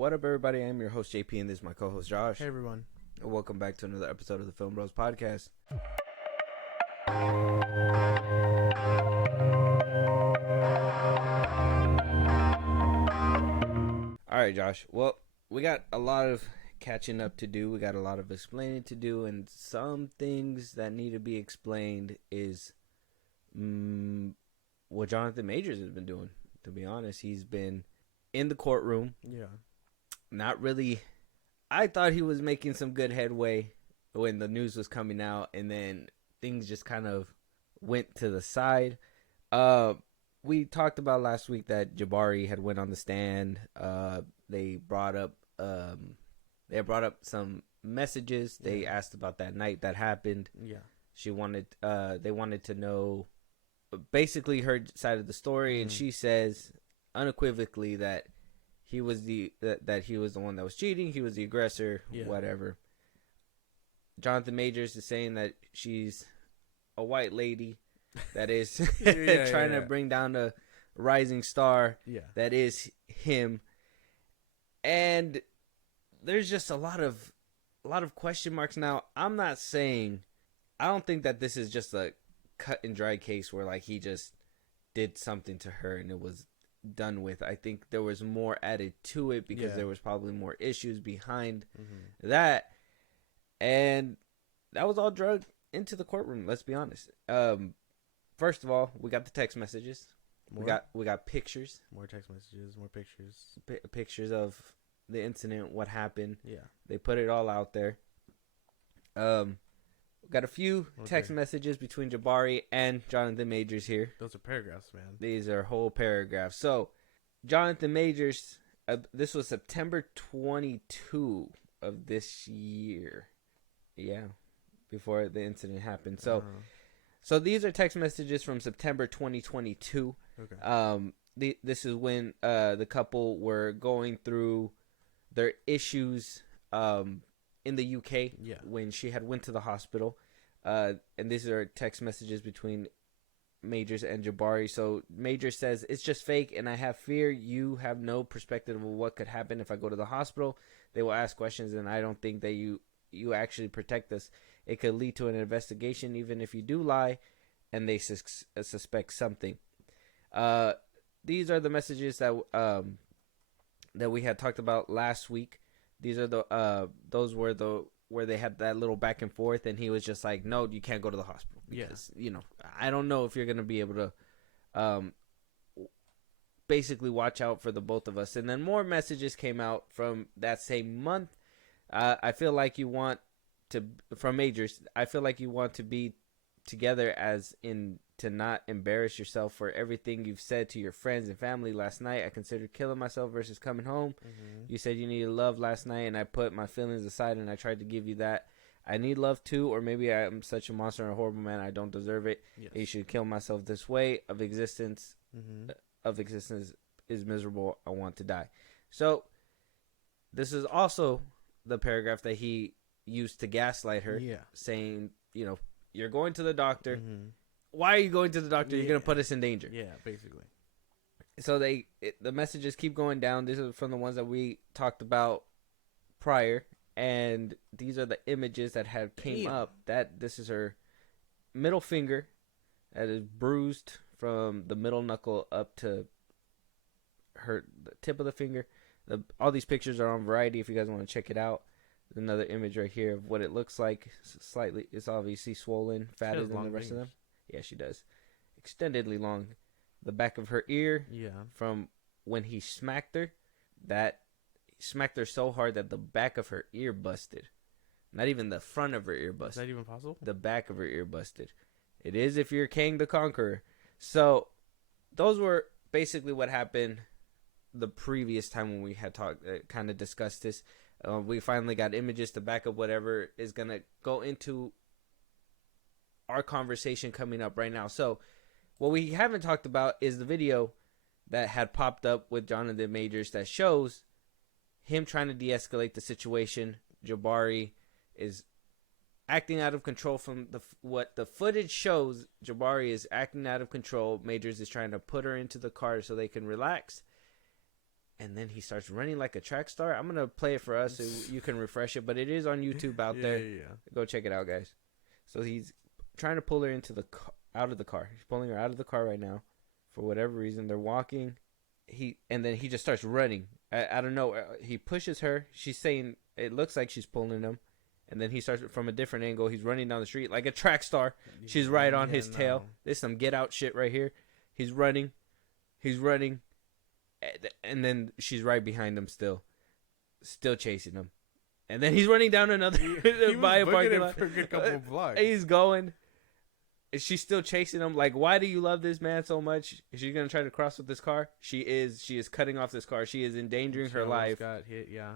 What up, everybody? I'm your host, JP, and this is my co-host, Josh. Hey, everyone. And welcome back to another episode of the FIlmBros podcast. All right, Josh. Well, we got a lot of catching up to do. We got a lot of explaining to do, and some things that need to be explained is what Jonathan Majors has been doing. To be honest, he's been in the courtroom. Yeah. Not really. I thought he was making some good headway when the news was coming out, and then things just kind of went to the side. We talked about last week that Jabari had went on the stand. They brought up some messages. They asked about that night that happened. Yeah. They wanted to know basically her side of the story, and she says unequivocally that he was the one that was cheating. He was the aggressor. Yeah. Whatever. Jonathan Majors is saying that she's a white lady that is trying to bring down a rising star. Yeah. That is him. And there's just a lot of question marks now. I don't think that this is just a cut and dry case where like he just did something to her and it was done with. I think there was more added to it because there was probably more issues behind that, and that was all drugged into the courtroom. Let's be honest. First of all, we got the text messages. We got pictures. More text messages. More pictures. Pictures of the incident. What happened? Yeah. They put it all out there. Got a few text messages between Jabari and Jonathan Majors here. Those are paragraphs, man. These are whole paragraphs. So, Jonathan Majors, this was September 22 of this year. Yeah, before the incident happened. So, these are text messages from September 2022. Okay. This is when the couple were going through their issues in the UK when she had went to the hospital. And these are text messages between Majors and Jabari. So Majors says, "It's just fake and I have fear. You have no perspective of what could happen if I go to the hospital. They will ask questions and I don't think that you actually protect us. It could lead to an investigation even if you do lie and they suspect something." These are the messages that we had talked about last week. These are those were where they had that little back and forth, and he was just like, "No, you can't go to the hospital because I don't know if you're gonna be able to basically watch out for the both of us." And then more messages came out from that same month. I feel like you want to from Majors. I feel like you want to be together as in to not embarrass yourself for everything you've said to your friends and family last night. I considered killing myself versus coming home. You said you needed love last night, and I put my feelings aside, and I tried to give you that. I need love too, or maybe I'm such a monster and a horrible man. I don't deserve it. Yes. You should kill myself this way of existence. Is miserable. I want to die. So this is also the paragraph that he used to gaslight her, saying, you're going to the doctor. Why are you going to the doctor? You're going to put us in danger. Yeah, basically. So the messages keep going down. These are from the ones that we talked about prior. And these are the images that have came up. This is her middle finger that is bruised from the middle knuckle up to the tip of the finger. All these pictures are on Variety if you guys want to check it out. There's another image right here of what it looks like. Slightly, it's obviously swollen, fatter than the rest of them. Yeah, she does. Extendedly long. The back of her ear. Yeah. From when he smacked her, that smacked her so hard that the back of her ear busted. Not even the front of her ear busted. Is that even possible? The back of her ear busted. It is if you're Kang the Conqueror. So, those were basically what happened the previous time when we had talked, kind of discussed this. We finally got images to back up whatever is going to go into our conversation coming up right now. So what we haven't talked about is the video that had popped up with Jonathan Majors that shows him trying to de-escalate the situation. Jabari is acting out of control from what the footage shows. Jabari is acting out of control. Majors is trying to put her into the car so they can relax. and then he starts running like a track star. I'm gonna play it for us so you can refresh it, but it is on YouTube out there. Yeah. Go check it out, guys. So he's trying to pull her into the out of the car. He's pulling her out of the car right now, for whatever reason. They're walking. And then he just starts running. I don't know. He pushes her. She's saying it looks like she's pulling him, and then he starts from a different angle. He's running down the street like a track star. She's right on his tail. This is some get out shit right here. He's running. And then she's right behind him still chasing him. And then he's running down another by a parking lot for a good couple of blocks. He's going. She's still chasing him. Like, why do you love this man so much? Is she gonna try to cross with this car? She is. She is cutting off this car. She is endangering her life. Got hit, yeah.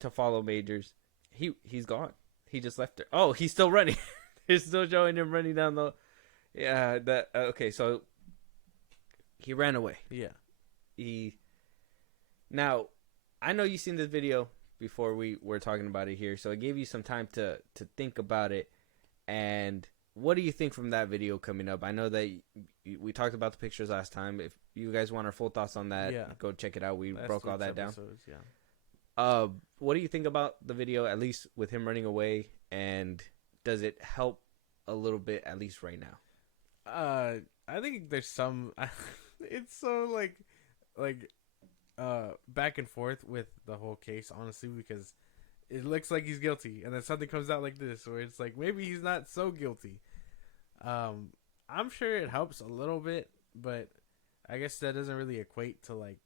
To follow Majors. He's gone. He just left her. Oh, he's still running. They're still showing him running down the. Yeah. Okay. So he ran away. Yeah. Now, I know you've seen this video before we were talking about it here, so I gave you some time to think about it. And what do you think from that video coming up? I know that we talked about the pictures last time. If you guys want our full thoughts on that, go check it out. We broke all that down. Yeah. What do you think about the video, at least with him running away? And does it help a little bit, at least right now? I think there's some. It's so like back and forth with the whole case, honestly, because it looks like he's guilty, and then something comes out like this where it's like maybe he's not so guilty. I'm sure it helps a little bit, but I guess that doesn't really equate to like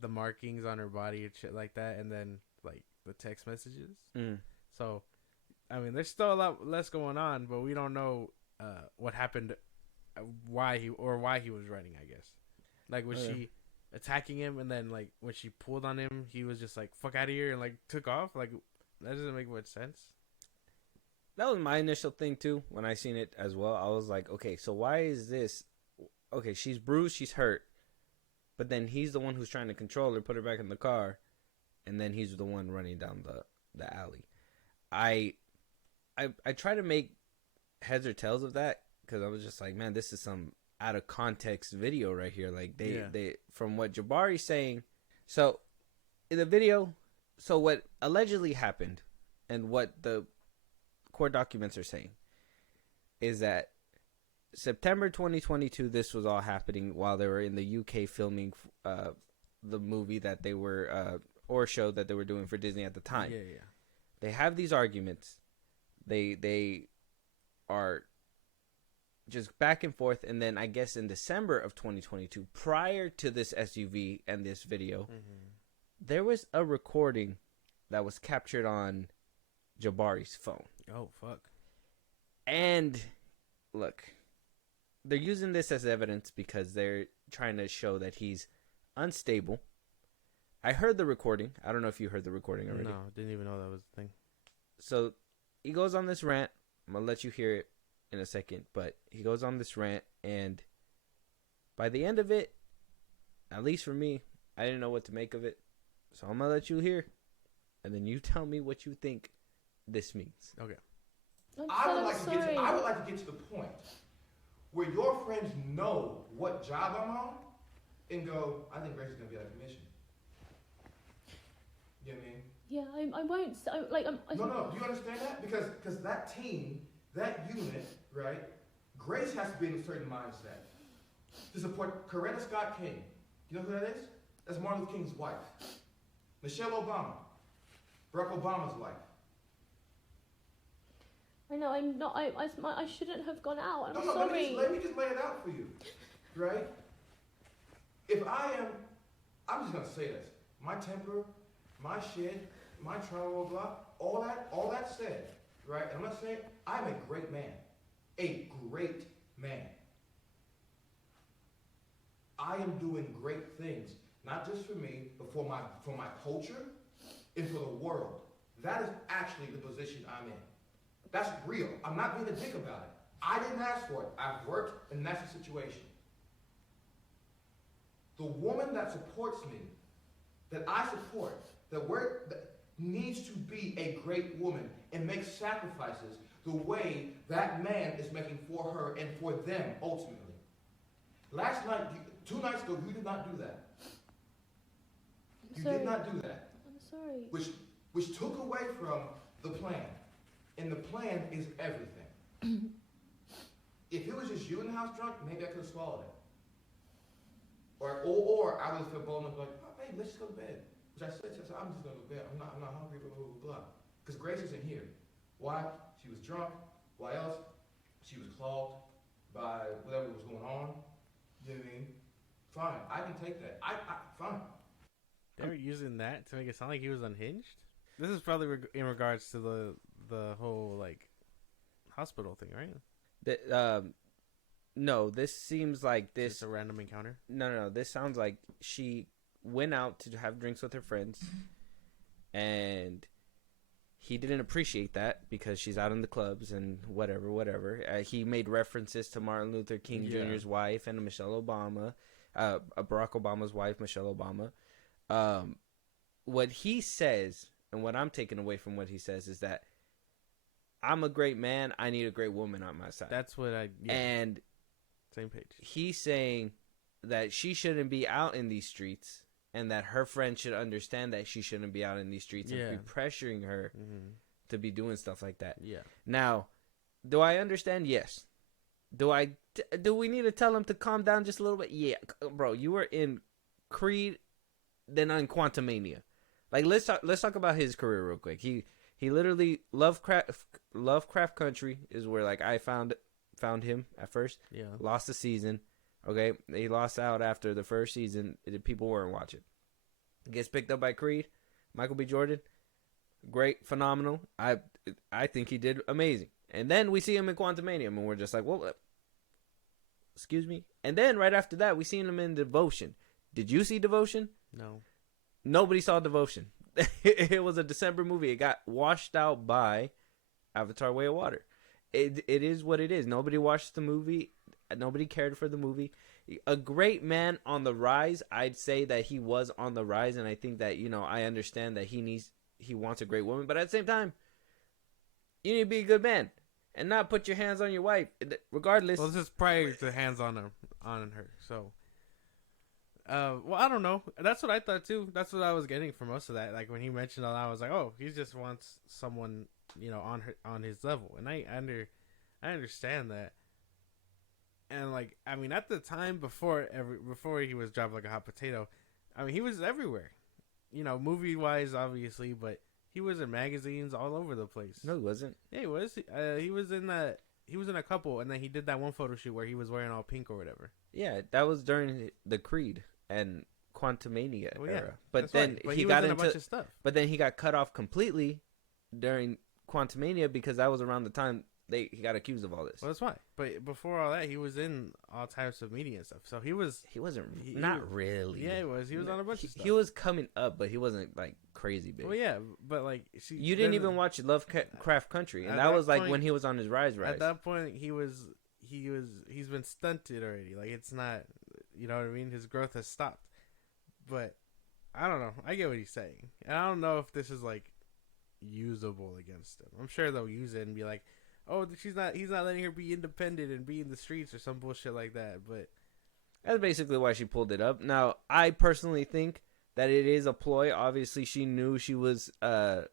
the markings on her body and shit like that, and then like the text messages. So I mean, there's still a lot less going on, but we don't know what happened, why he was running, I guess. Like, was she attacking him, and then, like, when she pulled on him, he was just like, fuck out of here, and, like, took off? Like, that doesn't make much sense. That was my initial thing, too, when I seen it as well. I was like, okay, so why is this? Okay, she's bruised, she's hurt, but then he's the one who's trying to control her, put her back in the car, and then he's the one running down the alley. I try to make heads or tails of that, because I was just like, man, this is some out of context video right here. Like they from what Jabari's saying. So in the video, so what allegedly happened and what the court documents are saying is that September 2022, this was all happening while they were in the UK filming the movie that they were or show that they were doing for Disney at the time. Yeah. They have these arguments. They are just back and forth, and then I guess in December of 2022, prior to this SUV and this video, there was a recording that was captured on Jabari's phone. Oh, fuck. And look, they're using this as evidence because they're trying to show that he's unstable. I heard the recording. I don't know if you heard the recording already. No, didn't even know that was a thing. So he goes on this rant. I'm going to let you hear it in a second, but he goes on this rant, and by the end of it, at least for me, I didn't know what to make of it. So I'm going to let you hear, and then you tell me what you think this means. Okay. I would like to get to the point where your friends know what job I'm on and go, I think Grace is going to be out of commission. You know what I mean? Yeah, I won't. No. Do you understand that? Because that team, that unit, right? Grace has to be in a certain mindset to support Coretta Scott King. You know who that is? That's Martin Luther King's wife. Michelle Obama, Barack Obama's wife. I know. I'm not. I shouldn't have gone out. I'm No, sorry. let me just lay it out for you, right? If I'm just gonna say this. My temper, my shit, my trauma, blah, all that said, right? And I'm gonna say I'm a great man. A great man. I am doing great things, not just for me, but for my culture and for the world. That is actually the position I'm in. That's real. I'm not being a dick about it. I didn't ask for it. I've worked, and that's the situation. The woman that supports me, that I support, that needs to be a great woman and make sacrifices the way that man is making for her and for them ultimately. Last night, 2 nights ago, you did not do that. I'm You sorry. did not do that. I'm sorry. Which took away from the plan. And the plan is everything. If it was just you in the house drunk, maybe I could have swallowed it. Or I would have felt bold enough to be like, oh, babe, let's just go to bed. Which I said, I'm just going to go to bed. I'm not hungry, blah, blah, blah, blah. Because Grace isn't here. Why? She was drunk. Why else? She was clogged by whatever was going on. You know what I mean? Fine. I can take that. Fine. They were using that to make it sound like he was unhinged. This is probably in regards to the whole like hospital thing, right? No, this seems like this. Just a random encounter. No. This sounds like she went out to have drinks with her friends, and he didn't appreciate that because she's out in the clubs and whatever. He made references to Martin Luther King Jr.'s wife and Michelle Obama, Barack Obama's wife, Michelle Obama. What he says, and what I'm taking away from what he says, is that I'm a great man. I need a great woman on my side. That's what and same page. He's saying that she shouldn't be out in these streets, and that her friend should understand that she shouldn't be out in these streets and be pressuring her to be doing stuff like that. Yeah. Now, do I understand? Yes. Do we need to tell him to calm down just a little bit? Yeah, bro. You were in Creed, then on Quantumania. Like, let's talk about his career real quick. He literally Lovecraft Country is where like I found him at first. Yeah. Lost the season. Okay, he lost out after the first season. People weren't watching. Gets picked up by Creed, Michael B. Jordan. Great, phenomenal. I think he did amazing. And then we see him in Quantumania, and we're just like, well, excuse me. And then right after that, we seen him in Devotion. Did you see Devotion? No. Nobody saw Devotion. It was a December movie. It got washed out by Avatar: Way of Water. It is what it is. Nobody watched the movie. Nobody cared for the movie. A great man on the rise. I'd say that he was on the rise, and I think that, I understand that he wants a great woman, but at the same time, you need to be a good man and not put your hands on your wife, regardless. Well, this is prior to hands on her. So, well, I don't know. That's what I thought too. That's what I was getting from most of that. Like when he mentioned all that, I was like, oh, he just wants someone, on his level, and I understand that. And like, I mean, at the time before he was dropped like a hot potato, I mean, he was everywhere, movie wise, obviously, but he was in magazines all over the place. No, he wasn't. Yeah, he was. He was in a couple, and then he did that one photo shoot where he was wearing all pink or whatever. Yeah, that was during the Creed and Quantumania era. But then he got into a bunch of stuff. But then he got cut off completely during Quantumania because that was around the time he got accused of all this. Well, that's why. But before all that, he was in all types of media and stuff. So he wasn't really. Yeah, he was. He was on a bunch of stuff. He was coming up, but he wasn't like crazy big. Well, yeah, but like you didn't even watch Lovecraft Country, and that was like when he was on his rise. At that point, he's been stunted already. Like it's not, you know what I mean? His growth has stopped. But I don't know. I get what he's saying, and I don't know if this is like usable against him. I'm sure they'll use it and be like, oh, he's not letting her be independent and be in the streets or some bullshit like that. But that's basically why she pulled it up. Now, I personally think that it is a ploy. Obviously, she knew she was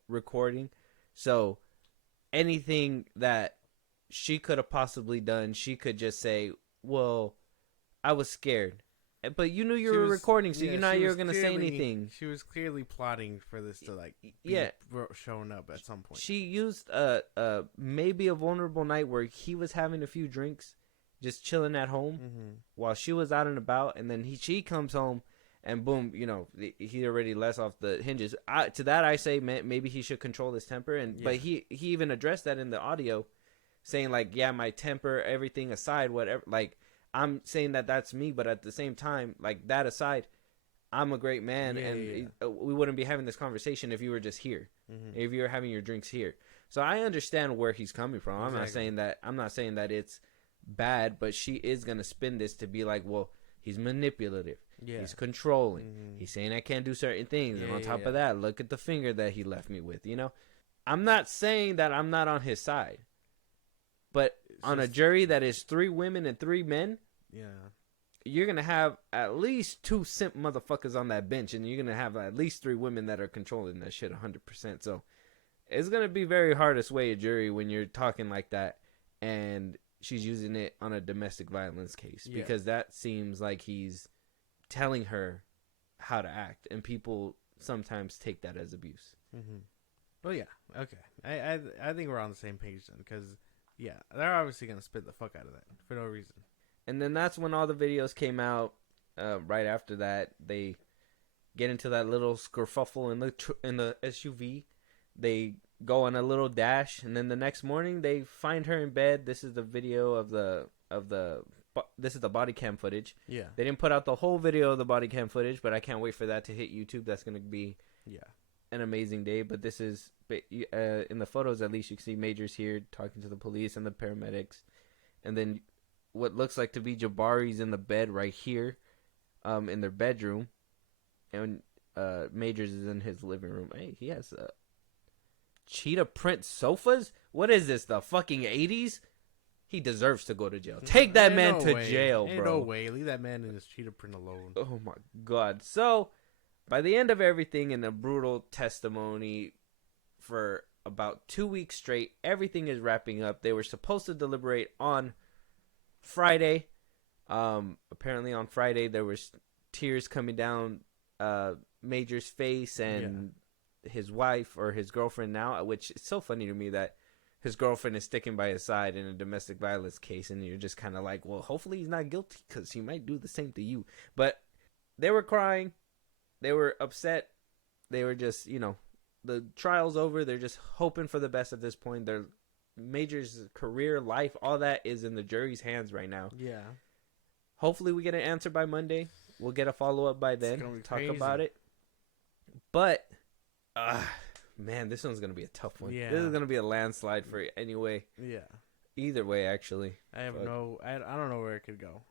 recording, so anything that she could have possibly done, she could just say, well, I was scared. But you knew you were recording, so you know you were going to say anything. She was clearly plotting for this to showing up at some point. She used maybe a vulnerable night where he was having a few drinks, just chilling at home, while she was out and about, and then she comes home, and boom, he already lets off the hinges. To that I say, maybe he should control his temper, but he even addressed that in the audio, saying like, yeah, my temper, everything aside, whatever, like. I'm saying that that's me, but at the same time, like that aside, I'm a great man, we wouldn't be having this conversation if you were just here, if you were having your drinks here. So I understand where he's coming from. Exactly. I'm not saying that it's bad, but she is gonna spin this to be like, well, he's manipulative, he's controlling, he's saying I can't do certain things, and on top of that, look at the finger that he left me with. I'm not saying that I'm not on his side, but on a jury that is 3 women and 3 men. Yeah. you're going to have at least 2 simp motherfuckers on that bench, and you're going to have at least 3 women that are controlling that shit 100%. So it's going to be very hard to sway a jury when you're talking like that, and she's using it on a domestic violence case, because that seems like he's telling her how to act, and people sometimes take that as abuse. Mm-hmm. Well, yeah, okay. I think we're on the same page then, because, yeah, they're obviously going to spit the fuck out of that for no reason. And then that's when all the videos came out. Right after that, they get into that little skerfuffle in the SUV. They go on a little dash, and then the next morning they find her in bed. This is the video this is the body cam footage. Yeah. They didn't put out the whole video of the body cam footage, but I can't wait for that to hit YouTube. That's going to be an amazing day. But this is in the photos, at least you can see Majors here talking to the police and the paramedics, and then what looks like to be Jabari's in the bed right here, in their bedroom, and Majors is in his living room. Hey, he has cheetah print sofas. What is this? The fucking 80s? He deserves to go to jail. Take that man to jail, bro. Ain't no way. Leave that man in his cheetah print alone. Oh my god. So, by the end of everything, in a brutal testimony for about 2 weeks straight, everything is wrapping up. They were supposed to deliberate on Friday. Apparently on Friday there was tears coming down Major's face and his wife, or his girlfriend now, which is so funny to me that his girlfriend is sticking by his side in a domestic violence case, and you're just kind of like, well, hopefully he's not guilty, because he might do the same to you. But they were crying, they were upset, they were just, the trial's over, they're just hoping for the best at this point. Their Major's career, life, all that is in the jury's hands right now. Yeah. Hopefully we get an answer by Monday. We'll get a follow-up by then. Talk crazy about it. But, man, this one's going to be a tough one. Yeah. This is going to be a landslide for anyway. Yeah. Either way, actually. I don't know where it could go.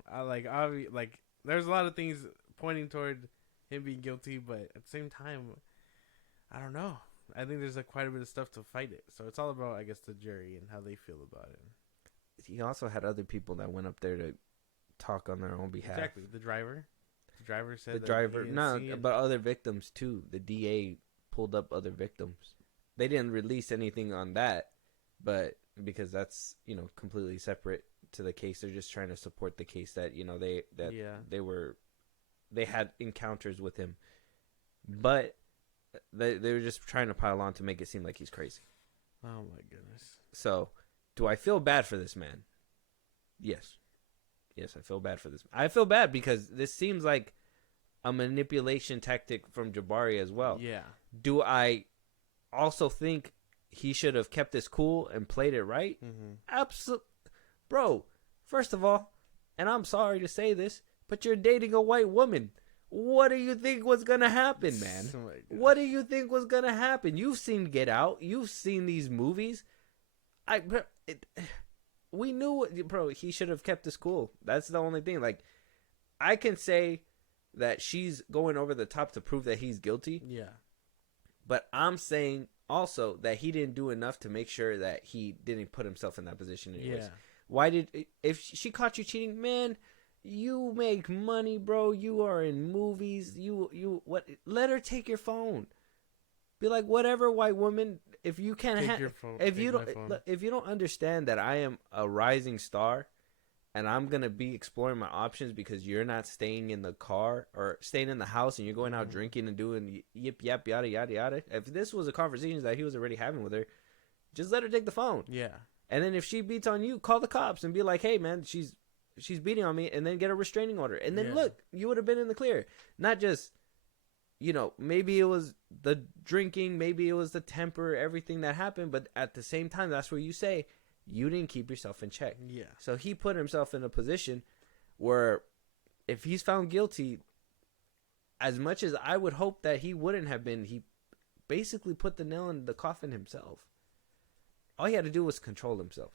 There's a lot of things pointing toward him being guilty, but at the same time, I don't know. I think there's quite a bit of stuff to fight it. So it's all about, I guess, the jury and how they feel about it. He also had other people that went up there to talk on their own behalf. Exactly. The driver said but other victims too. The DA pulled up other victims. They didn't release anything on that, but because that's, completely separate to the case. They're just trying to support the case that, they had encounters with him. But they were just trying to pile on to make it seem like he's crazy. Oh my goodness. So, do I feel bad for this man? Yes. Yes, I feel bad for this. I feel bad because this seems like a manipulation tactic from Jabari as well. Yeah. Do I also think he should have kept this cool and played it right? Mm-hmm. Absolutely. Bro, first of all, and I'm sorry to say this, but you're dating a white woman. What do you think was going to happen, man? Oh what do you think was going to happen? You've seen Get Out. You've seen these movies. We knew, bro, he should have kept this cool. That's the only thing. Like, I can say that she's going over the top to prove that he's guilty. Yeah. But I'm saying also that he didn't do enough to make sure that he didn't put himself in that position anyways. Yeah. If she caught you cheating, man, you make money, bro. You are in movies. Let her take your phone. Be like, whatever, white woman. If you can't if you don't understand that I am a rising star, and I'm gonna be exploring my options because you're not staying in the car or staying in the house, and you're going out drinking and doing yip yap yada yada yada. If this was a conversation that he was already having with her, just let her take the phone. Yeah. And then if she beats on you, call the cops and be like, hey man, she's beating on me, and then get a restraining order. And then look, you would have been in the clear. Not just, maybe it was the drinking, maybe it was the temper, everything that happened, but at the same time, that's where you say, you didn't keep yourself in check. Yeah. So he put himself in a position where if he's found guilty, as much as I would hope that he wouldn't have been, he basically put the nail in the coffin himself. All he had to do was control himself.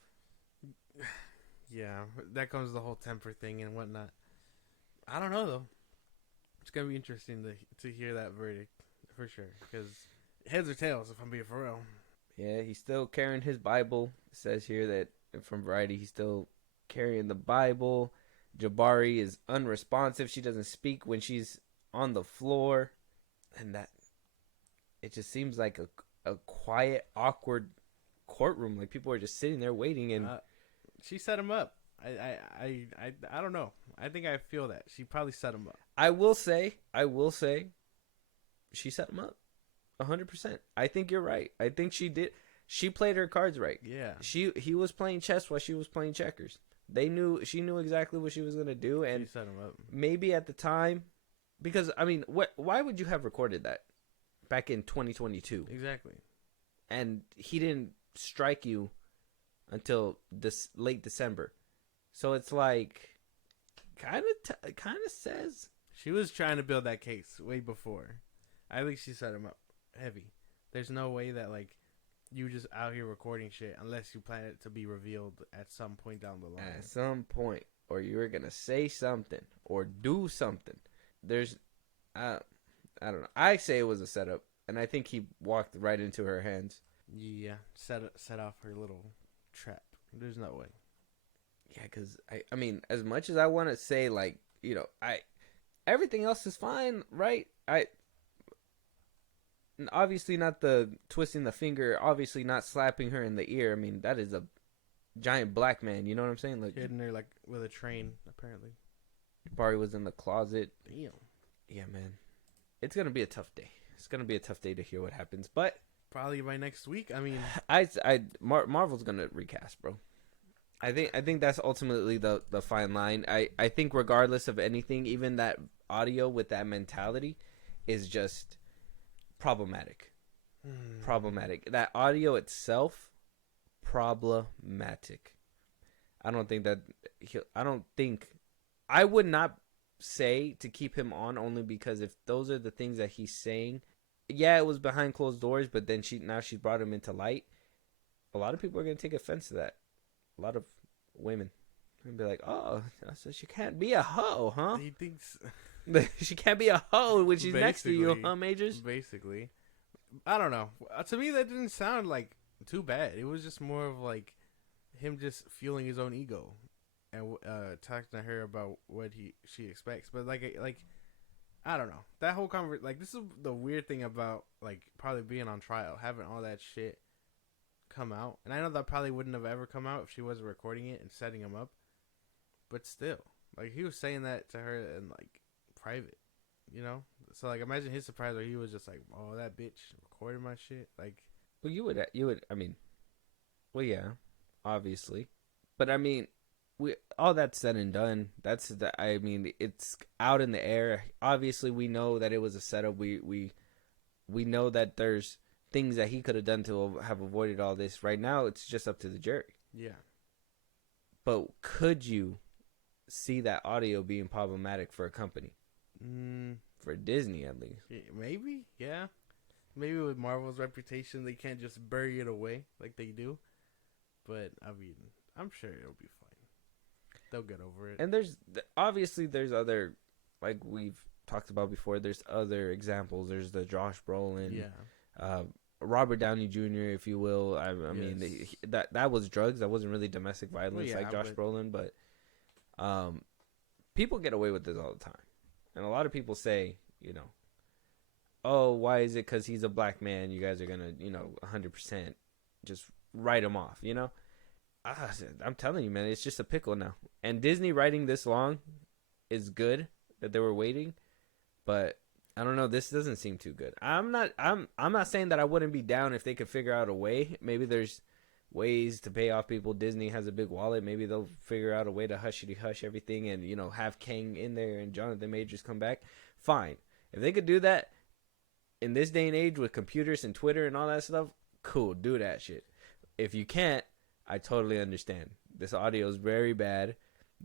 Yeah, that comes the whole temper thing and whatnot. I don't know, though. It's going to be interesting to hear that verdict, for sure. Because heads or tails, if I'm being for real. Yeah, he's still carrying his Bible. It says here that from Variety, he's still carrying the Bible. Jabari is unresponsive. She doesn't speak when she's on the floor. And that it just seems like a quiet, awkward courtroom. Like people are just sitting there waiting and she set him up. I don't know. I think I feel that. She probably set him up. I will say she set him up 100%. I think you're right. I think she did. She played her cards right. Yeah. He was playing chess while she was playing checkers. She knew exactly what she was going to do, and she set him up. Maybe at the time, because I mean, why would you have recorded that back in 2022? Exactly. And he didn't strike you until this late December. So it's like kind of says she was trying to build that case way before. I think she set him up heavy. There's no way that like you just out here recording shit unless you plan it to be revealed at some point down the line. At some point, or you're gonna say something or do something. There's, I don't know. I say it was a setup, and I think he walked right into her hands. Yeah, set off her little trap. There's no way. Yeah, because I mean, as much as I want to say, like, you know, everything else is fine, right? Obviously not the twisting the finger, obviously not slapping her in the ear. I mean, that is a giant black man, you know what I'm saying? Like hitting her like with a train, apparently. Barry was in the closet. Damn. Yeah, man. It's gonna be a tough day. It's gonna be a tough day to hear what happens, but probably by next week. I mean, Marvel's gonna recast, bro. I think that's ultimately the fine line. I think regardless of anything, even that audio with that mentality is just problematic. Problematic. That audio itself, problematic. I would not say to keep him on, only because if those are the things that he's saying, yeah, it was behind closed doors, but then she brought him into light. A lot of people are going to take offense to that. A lot of women and be like, "Oh, so she can't be a hoe, huh?" He thinks she can't be a hoe when she's next to you, huh, Majors? Basically, I don't know. To me, that didn't sound like too bad. It was just more of like him just fueling his own ego and talking to her about what she expects. But like I don't know, that whole conversation. Like, this is the weird thing about like probably being on trial, having all that shit come out. And I know that probably wouldn't have ever come out if she wasn't recording it and setting him up. But still, like, he was saying that to her in like private, you know. So like, imagine his surprise where he was just like, "Oh, that bitch recorded my shit." Like, well, you would. I mean, well, yeah, obviously, but I mean, all that's said and done. I mean, it's out in the air. Obviously, we know that it was a setup. We know that there's things that he could have done to have avoided all this. Right now, it's just up to the jury. Yeah. But could you see that audio being problematic for a company? For Disney, at least. Maybe, yeah. Maybe with Marvel's reputation, they can't just bury it away like they do. But, I mean, I'm sure it'll be fine. They'll get over it. And there's other, like we've talked about before, there's other examples. There's the Josh Brolin. Yeah. Robert Downey Jr., if you will. I mean, that was drugs. That wasn't really domestic violence like Josh Brolin. But people get away with this all the time. And a lot of people say, you know, "Oh, why is it because he's a black man? You guys are going to, 100% just write him off," you know? I'm telling you, man, it's just a pickle now. And Disney writing this long is good that they were waiting. But I don't know. This doesn't seem too good. I'm not saying that I wouldn't be down if they could figure out a way. Maybe there's ways to pay off people. Disney has a big wallet. Maybe they'll figure out a way to hush everything and, have Kang in there and Jonathan Majors come back. Fine. If they could do that in this day and age with computers and Twitter and all that stuff, cool. Do that shit. If you can't, I totally understand. This audio is very bad.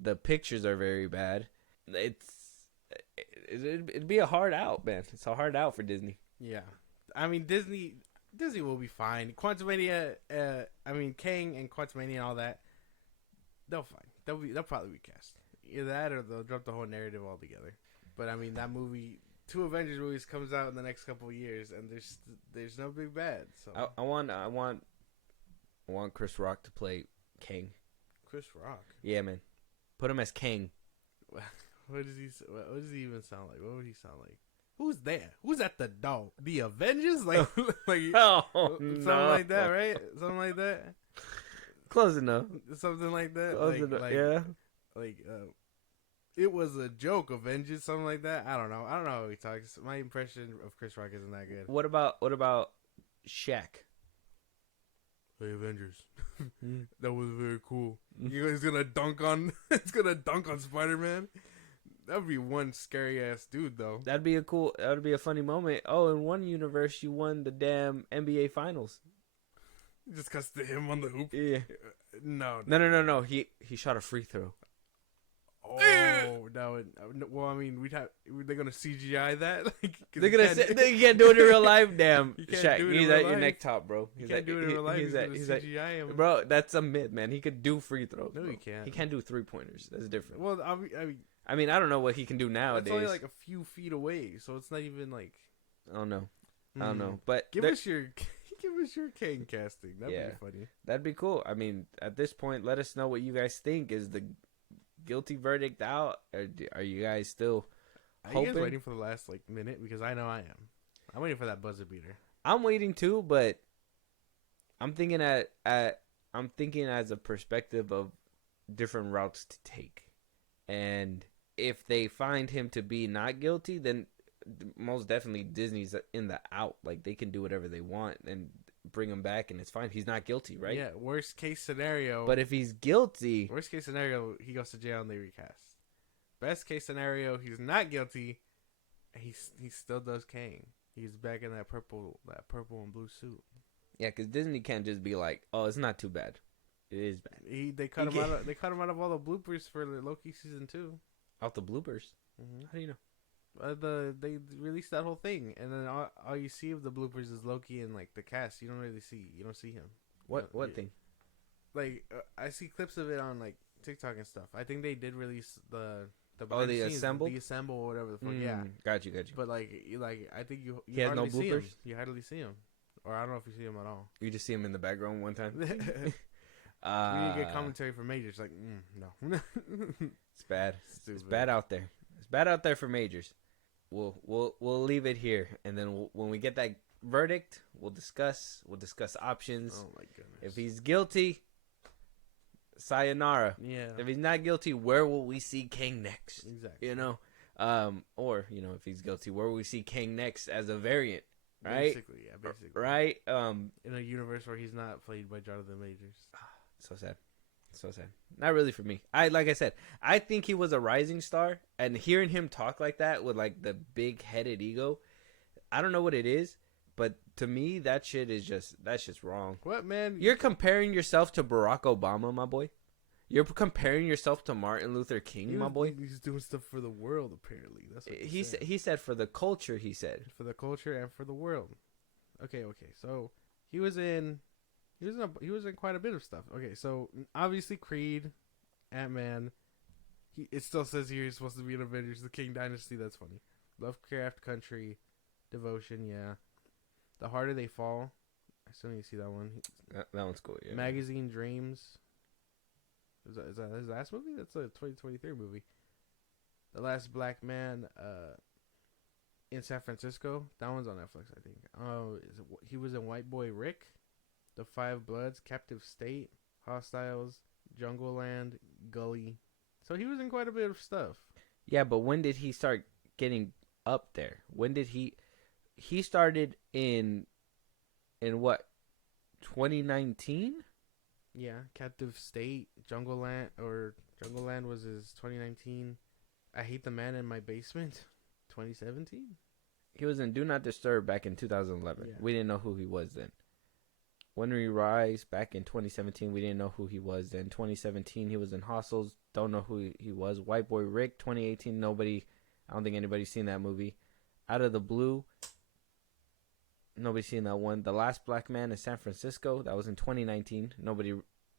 The pictures are very bad. It'd be a hard out, man. It's a hard out for Disney. Yeah. I mean, Disney will be fine. Quantumania, Kang and Quantumania and all that, they'll fine. They'll probably be cast. Either that or they'll drop the whole narrative altogether. But I mean, that movie, 2 Avengers movies comes out in the next couple of years, and there's no big bad. So I want Chris Rock to play Kang. Chris Rock. Yeah, man. Put him as Kang. What does he? What does he even sound like? What would he sound like? Who's there? Who's at the door? The Avengers? Like, like Oh, something no. like that, right? Something like that. Close enough. Something like that. Close enough. Yeah. Like, it was a joke, Avengers, something like that. I don't know how he talks. My impression of Chris Rock isn't that good. What about Shaq? The Avengers. That was very cool. He's gonna dunk on. He's gonna dunk on Spider-Man. That'd be one scary ass dude, though. That'd be a funny moment. Oh, in one universe, you won the damn NBA Finals. Just cuts to him on the hoop. Yeah. No. He shot a free throw. Oh, no. Well, I mean, they're gonna CGI that. Like, They're gonna say they can't do it in real life. Damn, You can't Shaq, do it in he's real at your life. neck top, bro. You can't do it in real life. He's gonna CGI him. Bro, that's a myth, man. He could do free throws. No, bro. he can't. He can't do 3-pointers. That's different. Well, I mean, I don't know what he can do nowadays. it's only like a few feet away, so it's not even like. I don't know. But Give us your Kane casting. That'd Yeah. be funny. that'd be cool. I mean, at this point, let us know what you guys think. Is the guilty verdict out, or are you guys still Are you guys hoping? waiting for the last minute? Because I know I am. I'm waiting for that buzzer beater. I'm waiting too, but I'm thinking I'm thinking as a perspective of different routes to take. And if they find him to be not guilty, then most definitely Disney's in the out. Like, they can do whatever they want and bring him back, and it's fine. He's not guilty, right? Yeah. Worst case scenario. But if he's guilty, Worst case scenario, he goes to jail and they recast. Best case scenario, he's not guilty. He still does Kang. He's back in that purple and blue suit. yeah, because Disney can't just be like, "Oh, it's not too bad." It is bad. They cut him out of all the bloopers for the Loki season 2. Out the bloopers. Mm-hmm. How do you know? They released that whole thing, and then all you see of the bloopers is Loki and like the cast. You don't see him. What thing? Like I see clips of it on like TikTok and stuff. I think they did release the the behind the scenes, assemble? the assemble or whatever the fuck. Yeah, Got you. but like I think you He has no hardly see him. bloopers? You hardly see him, or I don't know if you see him at all. You just see him in the background one time. We need to get commentary from Majors. Like no, It's bad. Stupid. It's bad out there. It's bad out there for Majors. We'll leave it here, and then when we get that verdict, we'll discuss options. Oh my goodness! If he's guilty, sayonara. Yeah, If he's not guilty, where will we see Kang next? exactly. You know, or if he's guilty, where will we see Kang next as a variant? Right? Basically. Right? In a universe where he's not played by Jonathan Majors. So sad. Not really for me. Like I said, I think he was a rising star, and hearing him talk like that with like the big headed ego, I don't know what it is, but to me that's just wrong. What, man? You're comparing yourself to Barack Obama, my boy. You're comparing yourself to Martin Luther King, my boy. He's doing stuff for the world, apparently. That's what He said for the culture. He said for the culture and for the world. Okay. So he was in quite a bit of stuff. Okay, so obviously Creed, Ant-Man. It still says here he's supposed to be in Avengers, the King Dynasty. That's funny. Lovecraft Country, Devotion. Yeah, The Harder They Fall. I still need to see that one. that one's cool. Yeah. Magazine Dreams. Is that his last movie? That's a 2023 movie. The Last Black Man in San Francisco. That one's on Netflix, I think. He was in White Boy Rick, The Five Bloods, Captive State, Hostiles, Jungle Land, Gully. So he was in quite a bit of stuff. Yeah, but when did he start getting up there? When did he started in what? 2019? Yeah, Captive State, Jungle Land was his 2019. I Hate the Man in My Basement, 2017. He was in Do Not Disturb back in 2011. Yeah. We didn't know who he was then. When We Rise back in 2017, we didn't know who he was then. 2017, he was in Hostels. Don't know who he was. White Boy Rick, 2018. I don't think anybody's seen that movie. Out of the Blue, nobody's seen that one. The Last Black Man in San Francisco, that was in 2019.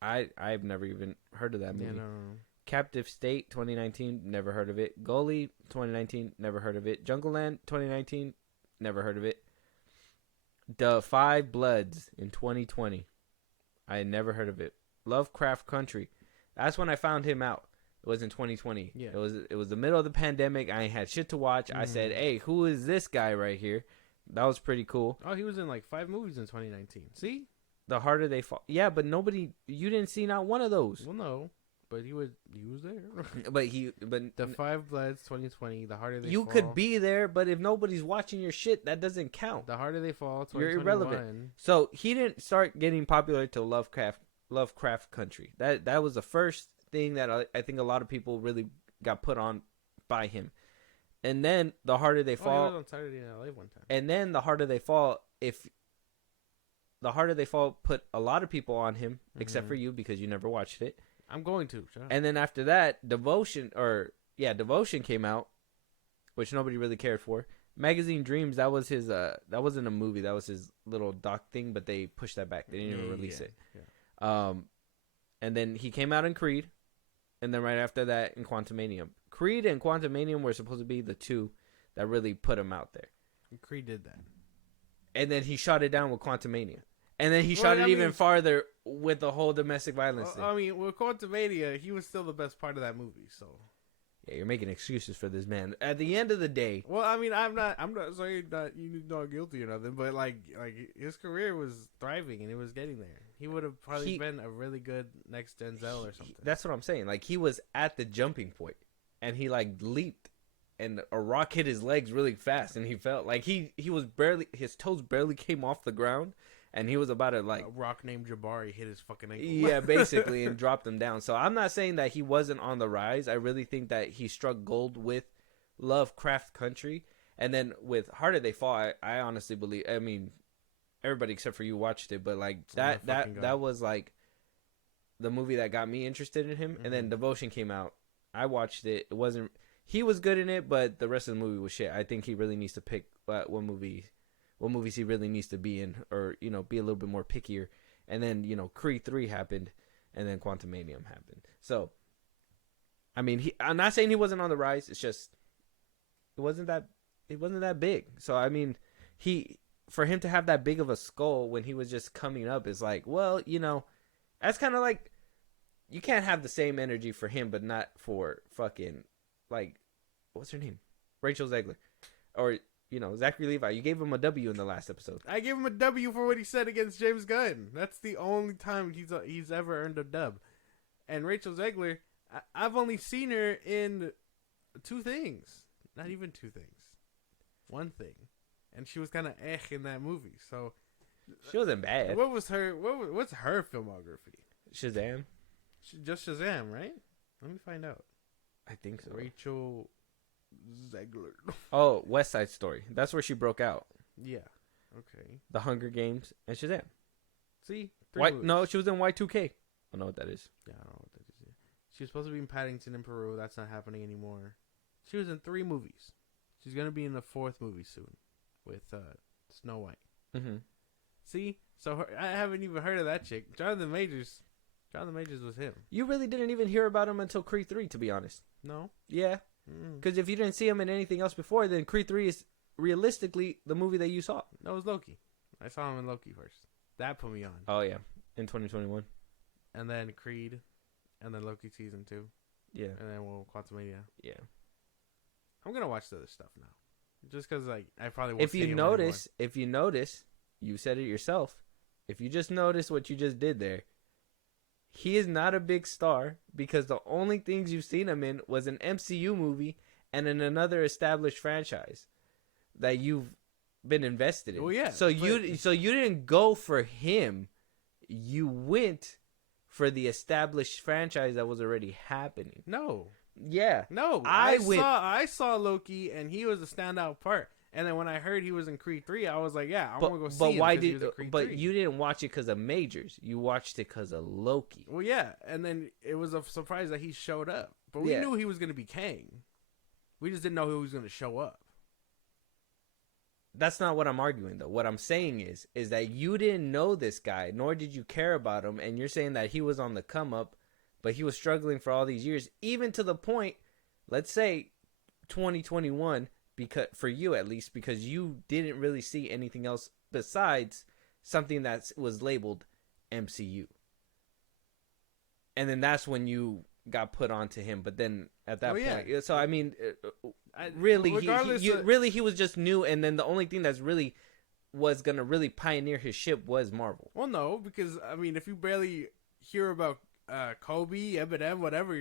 I've never even heard of that movie. Yeah, no. Captive State, 2019, never heard of it. Gully, 2019, never heard of it. Jungle Land, 2019, never heard of it. The Five Bloods in 2020, I had never heard of it. Lovecraft Country, that's when I found him out. It was in 2020. Yeah. It was the middle of the pandemic. I had shit to watch. I said, "Hey, who is this guy right here?" That was pretty cool. Oh, he was in like 5 movies in 2019. See? The Harder They Fall. Yeah, but you didn't see not one of those. Well, no, but he was there. But The 5 Bloods 2020. The Harder They Fall. you could be there, but if nobody's watching your shit, that doesn't count. The Harder They Fall. You're 2021. irrelevant. So he didn't start getting popular till Lovecraft Country. That was the first thing that I think a lot of people really got put on by him. And then The Harder They Fall. He was on Saturday Night Live one time. And then The Harder They Fall. If The Harder They Fall put a lot of people on him, except for you because you never watched it. I'm going to. Shut up. And then after that, Devotion came out, which nobody really cared for. Magazine Dreams, that was his. That wasn't a movie. That was his little doc thing, but they pushed that back. They didn't even release it. Yeah. And then he came out in Creed, and then right after that in Quantumanium. Creed and Quantumanium were supposed to be the two that really put him out there. Creed did that. And then he shot it down with Quantumania. And then he shot it even farther with the whole domestic violence thing. I mean, with Quantumania, he was still the best part of that movie, so. Yeah, you're making excuses for this man. At the end of the day. Well, I mean, I'm not saying that you're not guilty or nothing, but like his career was thriving and it was getting there. He would have probably been a really good next Denzel or something. That's what I'm saying. Like, he was at the jumping point, and he like leaped, and a rock hit his legs really fast, and he felt like he was barely, his toes barely came off the ground, and he was about to like a rock named Jabari hit his fucking ankle. Yeah, basically, and dropped him down. So I'm not saying that he wasn't on the rise. I really think that he struck gold with Lovecraft Country, and then with Harder They Fall. I honestly believe. I mean, everybody except for you watched it, but like that was like the movie that got me interested in him. And then Devotion came out. I watched it. It wasn't. He was good in it, but the rest of the movie was shit. I think he really needs to pick what movies he really needs to be in, or be a little bit more pickier. And then Creed 3 happened, and then Quantumanium happened. So, I mean, I'm not saying he wasn't on the rise. It's just it wasn't that big. So I mean, for him to have that big of a skull when he was just coming up is like, well, that's kind of like, you can't have the same energy for him, but not for fucking, like, what's her name? Rachel Zegler. Or, Zachary Levi. You gave him a W in the last episode. I gave him a W for what he said against James Gunn. That's the only time he's ever earned a dub. And Rachel Zegler, I've only seen her in 2 things. Not even 2 things. 1 thing. And she was kind of in that movie. So she wasn't bad. What's her filmography? Shazam. Just Shazam, right? Let me find out. I think so. Rachel Zegler. Oh, West Side Story. That's where she broke out. Yeah. Okay. The Hunger Games and Shazam. See? No, she was in Y2K. I don't know what that is. Yeah, I don't know what that is. Yeah. She was supposed to be in Paddington in Peru. That's not happening anymore. She was in 3 movies. She's going to be in the 4th movie soon with Snow White. Mm-hmm. See? So I haven't even heard of that chick. Jonathan Majors was him. You really didn't even hear about him until Creed 3, to be honest. No? Yeah. Because if you didn't see him in anything else before, then Creed 3 is realistically the movie that you saw. No, it was Loki. I saw him in Loki first. That put me on. Oh, yeah. In 2021. And then Creed. And then Loki season 2. Yeah. And then Quantumania. Yeah. I'm going to watch the other stuff now. Just because I probably won't If you notice, you said it yourself. If you just notice what you just did there, he is not a big star because the only things you've seen him in was an MCU movie and in another established franchise that you've been invested in. Well, yeah. So you didn't go for him. You went for the established franchise that was already happening. No. Yeah. No. I saw Loki and he was a standout part. And then when I heard he was in Creed 3, I was like, yeah, I'm going to go see him. But you didn't watch it because of Majors. You watched it because of Loki. Well, yeah. And then it was a surprise that he showed up. But we knew he was going to be Kang. We just didn't know who was going to show up. That's not what I'm arguing, though. What I'm saying is that you didn't know this guy, nor did you care about him. And you're saying that he was on the come up, but he was struggling for all these years, even to the point, let's say 2021, because for you at least, because you didn't really see anything else besides something that was labeled MCU. And then that's when you got put onto him. But then at that Well, point, yeah. so I mean, really, regardless of- really, he was just new, and then the only thing that's really was gonna really pioneer his ship was Marvel. Well, no, because I mean, if you barely hear about Kobe, Eminem, whatever,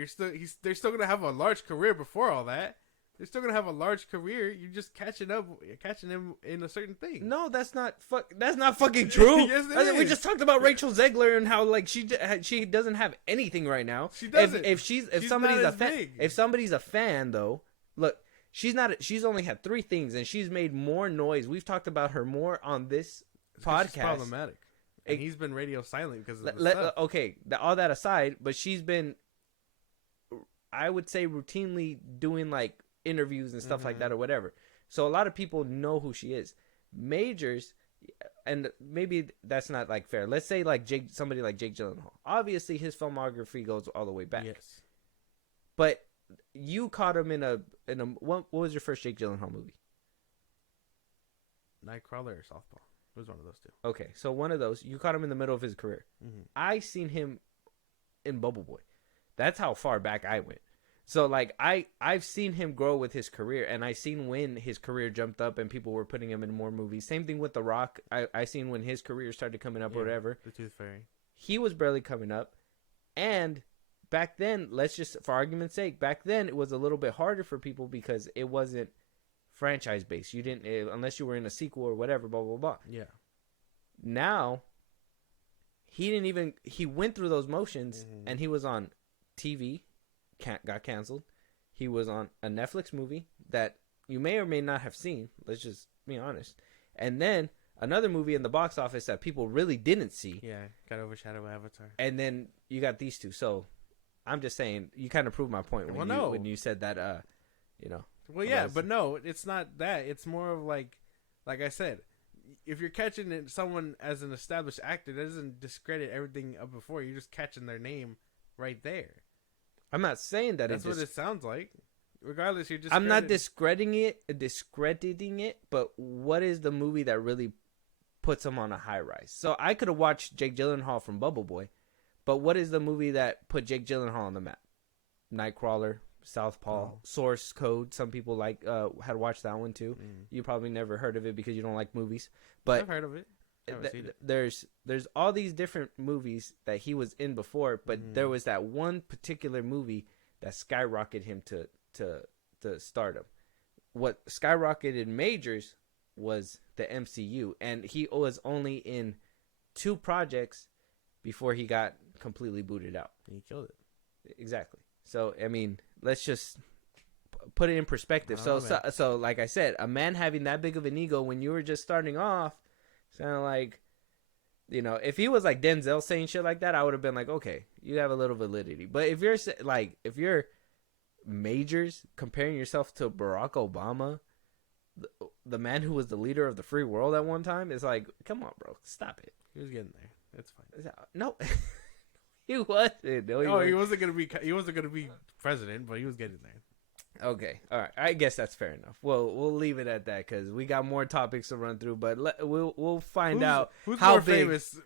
they're still gonna have a large career before all that. They're still gonna have a large career. You're just catching him in a certain thing. No, that's not fucking true. Yes, it We is. just talked about Rachel Zegler and how like she doesn't have anything right now. She doesn't. If She's somebody's not a as fan, big. if somebody's a fan though, look, she's not. She's only had 3 things, and she's made more noise. We've talked about her more on this It's 'cause podcast. she's problematic. And he's been radio silent because of the stuff. Okay, all that aside, but she's been, I would say, routinely doing like interviews and stuff like that or whatever. So a lot of people know who she is. Majors, and maybe that's not like fair. Let's say like somebody like Jake Gyllenhaal. Obviously, his filmography goes all the way back. Yes. But you caught him in a what was your first Jake Gyllenhaal movie? Nightcrawler or Softball. It was one of those two. Okay, so one of those, you caught him in the middle of his career. Mm-hmm. I seen him in Bubble Boy. That's how far back I went. So like I've seen him grow with his career, and I seen when his career jumped up and people were putting him in more movies. Same thing with The Rock. I seen when his career started coming up or whatever. The Tooth Fairy. He was barely coming up, and back then, let's just for argument's sake, back then it was a little bit harder for people because it wasn't franchise based. You didn't unless you were in a sequel or whatever. Blah blah blah. Yeah. Now, he went through those motions, and he was on TV, got canceled. He was on a Netflix movie that you may or may not have seen. Let's just be honest. And then another movie in the box office that people really didn't see. Yeah, got overshadowed by Avatar. And then you got these two. So I'm just saying, you kind of proved my point when you said that, Well, yeah, but no, it's not that. It's more of like I said, if you're catching someone as an established actor, that doesn't discredit everything up before. You're just catching their name right there. I'm not saying that That's what it sounds like. Regardless, you're just. I'm not discrediting it, but what is the movie that really puts him on a high rise? So I could have watched Jake Gyllenhaal from Bubble Boy, but what is the movie that put Jake Gyllenhaal on the map? Nightcrawler, Southpaw, Source Code. Some people had watched that one too. You probably never heard of it because you don't like movies, but I've heard of it. There's all these different movies that he was in before, but there was that one particular movie that skyrocketed him to stardom. What skyrocketed Majors was the MCU, and he was only in 2 projects before he got completely booted out. He killed it. Exactly. So I mean, let's just put it in perspective. So like I said, a man having that big of an ego when you were just starting off, sounded like, if he was like Denzel saying shit like that, I would have been like, okay, you have a little validity. But if you're Majors comparing yourself to Barack Obama, the man who was the leader of the free world at one time, it's like, come on, bro, stop it. He was getting there. That's fine. No, he wasn't. No, he wasn't gonna be. He wasn't gonna be president, but he was getting there. Okay, all right. I guess that's fair enough. Well, we'll leave it at that because we got more topics to run through. But we'll find out who's how more big. Famous?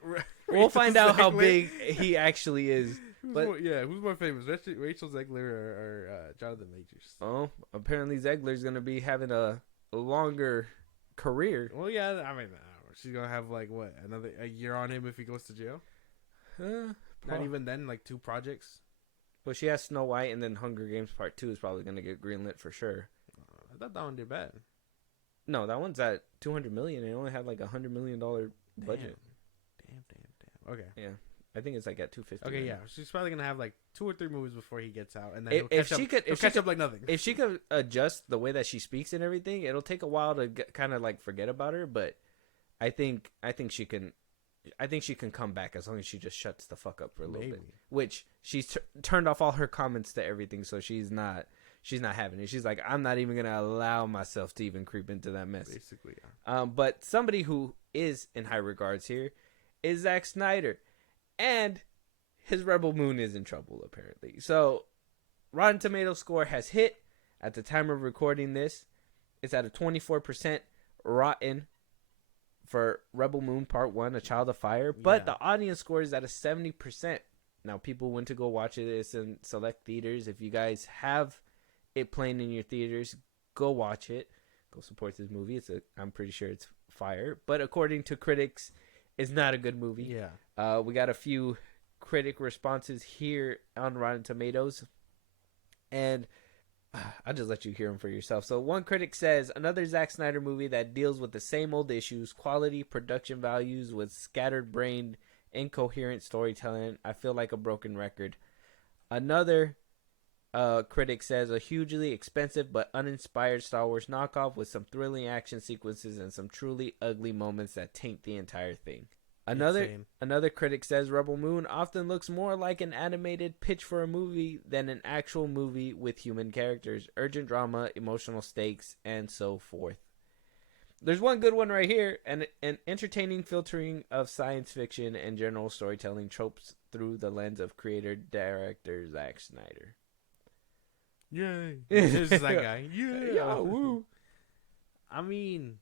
We'll find out how Zegler? big he actually is. Who's more famous, Rachel Zegler or Jonathan Majors? Oh, apparently Zegler's gonna be having a longer career. Well, yeah, I mean, she's gonna have like a year on him if he goes to jail. Not even then, like 2 projects. Well, she has Snow White, and then Hunger Games Part 2 is probably gonna get greenlit for sure. I thought that one did bad. No, that one's at $200 million. It only had like $100 million budget. Damn. Okay. Yeah, I think it's like at 250. Okay, right yeah, now. she's probably gonna have like 2 or 3 movies before he gets out, and then If he'll she catch could up like nothing. If she could adjust the way that she speaks and everything, it'll take a while to kind of like forget about her. But I think she can. I think she can come back as long as she just shuts the fuck up for a little bit. Which she's turned off all her comments to everything, so she's not having it. She's like, I'm not even gonna allow myself to even creep into that mess. Basically, yeah. But somebody who is in high regards here is Zack Snyder, and his Rebel Moon is in trouble apparently. So, Rotten Tomatoes score has hit at the time of recording this. It's at a 24% rotten for Rebel Moon Part 1, A Child of Fire, but the audience score is at a 70% Now, people went to go watch it. It's in select theaters. If you guys have it playing in your theaters, go watch it. Go support this movie. I'm pretty sure it's fire. But according to critics, it's not a good movie. Yeah. We got a few critic responses here on Rotten Tomatoes. And I'll just let you hear them for yourself. So one critic says, another Zack Snyder movie that deals with the same old issues, quality, production values with scattered-brained, incoherent storytelling. I feel like a broken record. Another critic says, a hugely expensive but uninspired Star Wars knockoff with some thrilling action sequences and some truly ugly moments that taint the entire thing. Another critic says Rebel Moon often looks more like an animated pitch for a movie than an actual movie with human characters, urgent drama, emotional stakes, and so forth. There's one good one right here, an entertaining filtering of science fiction and general storytelling tropes through the lens of creator-director Zack Snyder. Yay. This is that guy. Yeah. Yeah, woo. I mean,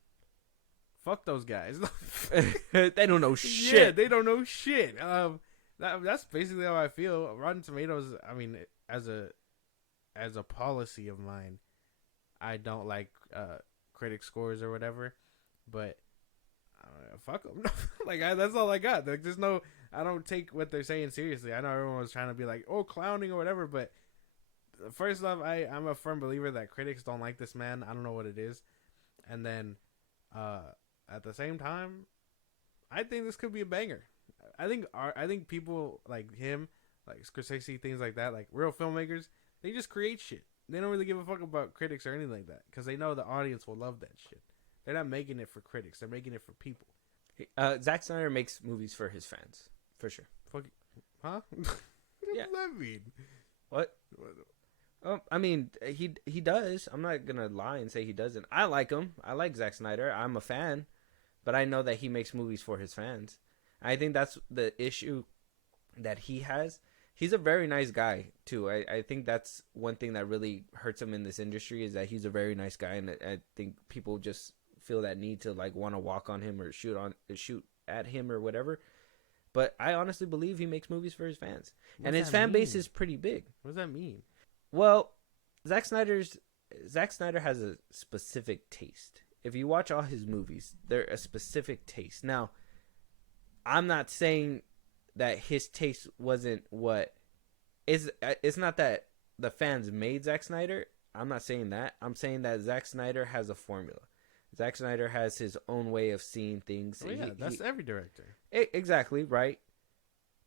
fuck those guys. They don't know shit. Yeah, they don't know shit. That's basically how I feel. Rotten Tomatoes, I mean, as a policy of mine, I don't like critic scores or whatever, but fuck them. Like, that's all I got. Like, I don't take what they're saying seriously. I know everyone was trying to be like, oh, clowning or whatever, but first off, I'm a firm believer that critics don't like this man. I don't know what it is. And then, at the same time, I think this could be a banger. I think people like him, like Scorsese, things like that, like real filmmakers, they just create shit. They don't really give a fuck about critics or anything like that because they know the audience will love that shit. They're not making it for critics. They're making it for people. Zack Snyder makes movies for his fans, for sure. Fuck, huh? What Yeah. does that mean? What? I mean, he does. I'm not gonna lie and say he doesn't. I like him. I like Zack Snyder. I'm a fan, but I know that he makes movies for his fans. I think that's the issue that he has. He's a very nice guy too. I think that's one thing that really hurts him in this industry is that he's a very nice guy, and I think people just feel that need to like want to walk on him or shoot at him or whatever. But I honestly believe he makes movies for his fans, and his fan base is pretty big. What does that mean? Well, Zack Snyder has a specific taste. If you watch all his movies, they're a specific taste. Now, I'm not saying that his taste wasn't what is. It's not that the fans made Zack Snyder. I'm not saying that. I'm saying that Zack Snyder has a formula. Zack Snyder has his own way of seeing things. Oh, yeah, that's every director. Exactly, right.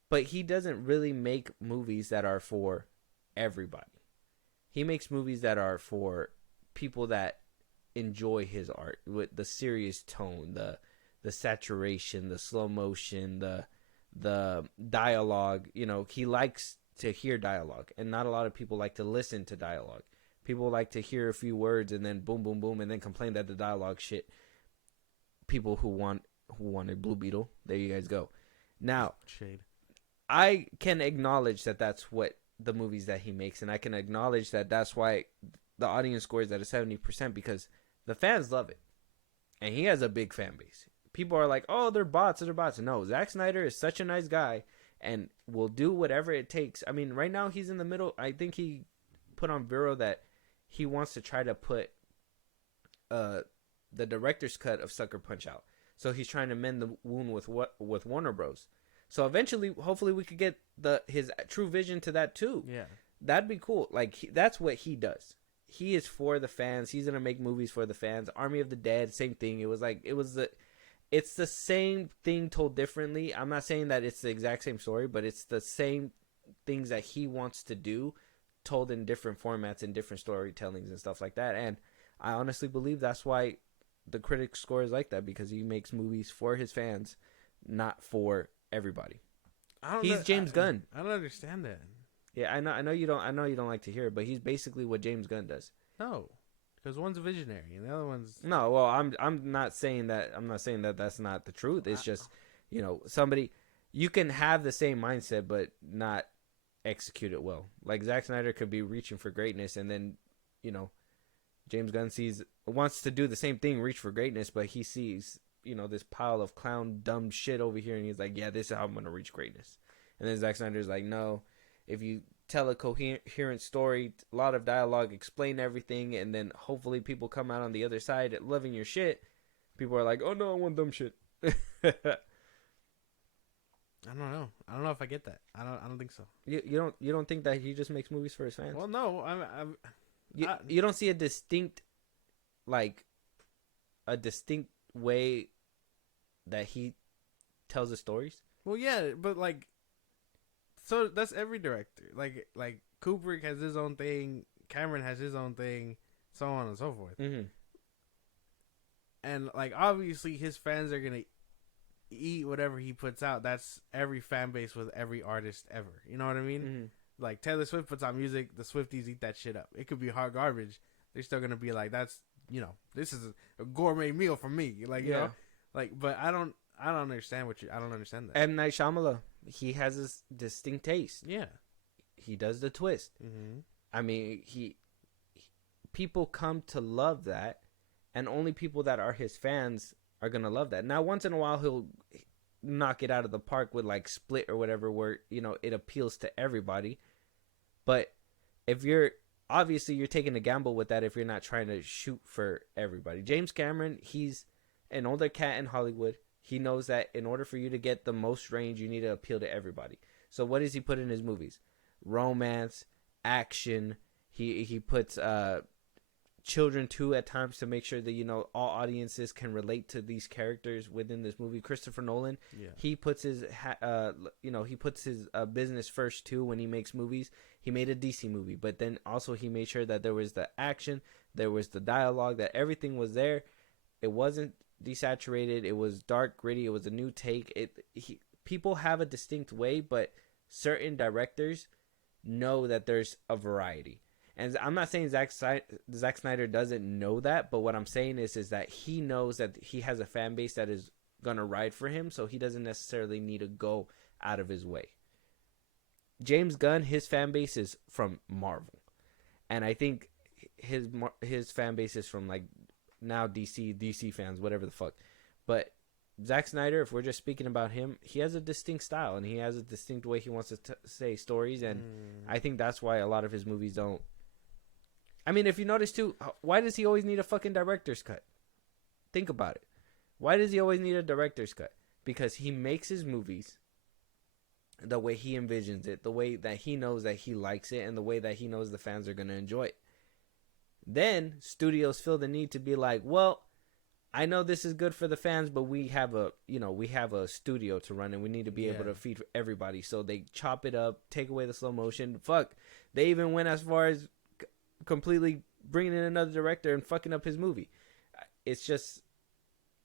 But he doesn't really make movies that are for everybody. He makes movies that are for people that enjoy his art with the serious tone, the saturation, the slow motion, the dialogue. You know, he likes to hear dialogue, and not a lot of people like to listen to dialogue. People like to hear a few words and then boom, boom, boom, and then complain that the dialogue shit. People who wanted Blue Beetle. There you guys go. Now, Shade. I can acknowledge that that's what the movies that he makes, and I can acknowledge that that's why the audience scores at a 70% because the fans love it, and he has a big fan base. People are like, "Oh, they're bots, they're bots." No, Zack Snyder is such a nice guy and will do whatever it takes. I mean, right now he's in the middle. I think he put on Vero that he wants to try to put the director's cut of Sucker Punch out, so he's trying to mend the wound with Warner Bros. So eventually, hopefully, we could get his true vision to that too. Yeah, that'd be cool. Like that's what he does. He is for the fans. He's gonna make movies for the fans. Army of the Dead, same thing. It's the same thing told differently. I'm not saying that it's the exact same story, but it's the same things that he wants to do, told in different formats and different storytellings and stuff like that. And I honestly believe that's why the critic score is like that, because he makes movies for his fans, not for everybody. He's James Gunn. I don't understand that. Yeah, I know you don't. I know you don't like to hear it, but he's basically what James Gunn does. No, because one's a visionary and the other one's no. Well, I'm not saying that. I'm not saying that that's not the truth. It's just, you know, somebody you can have the same mindset but not execute it well. Like Zack Snyder could be reaching for greatness, and then, you know, James Gunn wants to do the same thing, reach for greatness, but he sees, you know, this pile of clown dumb shit over here, and he's like, yeah, this is how I'm gonna reach greatness. And then Zack Snyder's like, no, if you tell a coherent story, a lot of dialogue, explain everything, and then hopefully people come out on the other side loving your shit. People are like, oh no, I want dumb shit. I don't know. I don't know if I get that. I don't think so. You don't think that he just makes movies for his fans? Well, no. You don't see a distinct way that he tells the stories? Well, yeah, but like, so that's every director. Like Kubrick has his own thing, Cameron has his own thing, so on and so forth. Mm-hmm. And like, obviously, his fans are gonna eat whatever he puts out. That's every fan base with every artist ever. You know what I mean? Mm-hmm. Like Taylor Swift puts out music, the Swifties eat that shit up. It could be hot garbage. They're still gonna be like, that's, you know, this is a gourmet meal for me. Like, you know, like, but I don't understand I don't understand that. M. Night Shyamalan, he has this distinct taste. Yeah, he does the twist. mm-hmm. I mean, people come to love that, and only people that are his fans are gonna love that. Now, once in a while, he'll knock it out of the park with like Split or whatever, where, you know, it appeals to everybody. But if you're taking a gamble with that if you're not trying to shoot for everybody. James Cameron, he's an older cat in Hollywood. He knows that in order for you to get the most range, you need to appeal to everybody. So what does he put in his movies? Romance, action. He puts children too at times to make sure that, you know, all audiences can relate to these characters within this movie. Christopher Nolan, he puts his business first too when he makes movies. He made a DC movie, but then also he made sure that there was the action, there was the dialogue, that everything was there. It wasn't desaturated. It was dark, gritty. It was a new take. People have a distinct way, but certain directors know that there's a variety. And I'm not saying Zack Snyder doesn't know that, but what I'm saying is that he knows that he has a fan base that is gonna ride for him, so he doesn't necessarily need to go out of his way. James Gunn, his fan base is from Marvel, and I think his fan base is from like now DC fans, whatever the fuck. But Zack Snyder, if we're just speaking about him, he has a distinct style and he has a distinct way he wants to say stories, and I think that's why a lot of his movies don't. I mean, if you notice too, why does he always need a fucking director's cut? Think about it. Why does he always need a director's cut? Because he makes his movies the way he envisions it, the way that he knows that he likes it, and the way that he knows the fans are going to enjoy it. Then studios feel the need to be like, well, I know this is good for the fans, but we have a studio to run, and we need to be able to feed everybody. So they chop it up, take away the slow motion. Fuck, they even went as far as completely bringing in another director and fucking up his movie. It's just,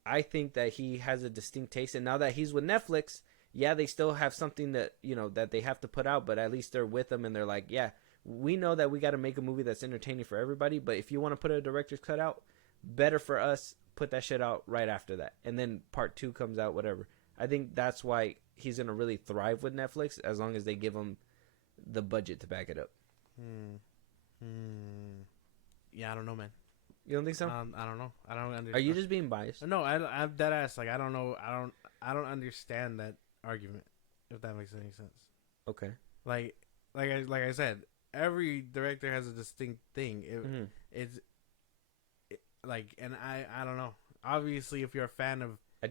I think that he has a distinct taste, and now that he's with Netflix, yeah, they still have something that, you know, that they have to put out, but at least they're with them and they're like, yeah, we know that we got to make a movie that's entertaining for everybody, but if you want to put a director's cut out, better for us, put that shit out right after that, and then part 2 comes out, whatever. I think that's why he's gonna really thrive with Netflix, as long as they give him the budget to back it up. Yeah, I don't know, man. You don't think so? I don't know. I don't understand. Are you just being biased? No, I'm dead ass. Like, I don't know. I don't understand that argument, if that makes any sense. Okay. Like I said, every director has a distinct thing. It's and I don't know. Obviously, if you're a fan of, I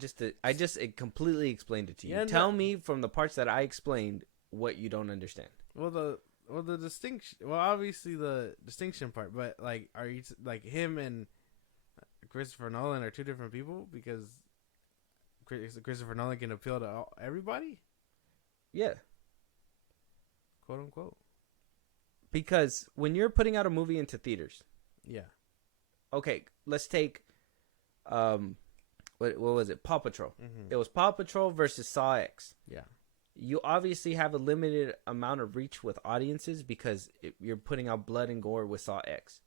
just completely explained it to you. Yeah, Tell me from the parts that I explained what you don't understand. the distinction. Well, obviously the distinction part, but like, are you like him and Christopher Nolan are two different people because Christopher Nolan can appeal to everybody? Yeah. Quote unquote. Because when you're putting out a movie into theaters, yeah. Okay, let's take, what was it? Paw Patrol. Mm-hmm. It was Paw Patrol versus Saw X. Yeah. You obviously have a limited amount of reach with audiences because you're putting out blood and gore with Saw X.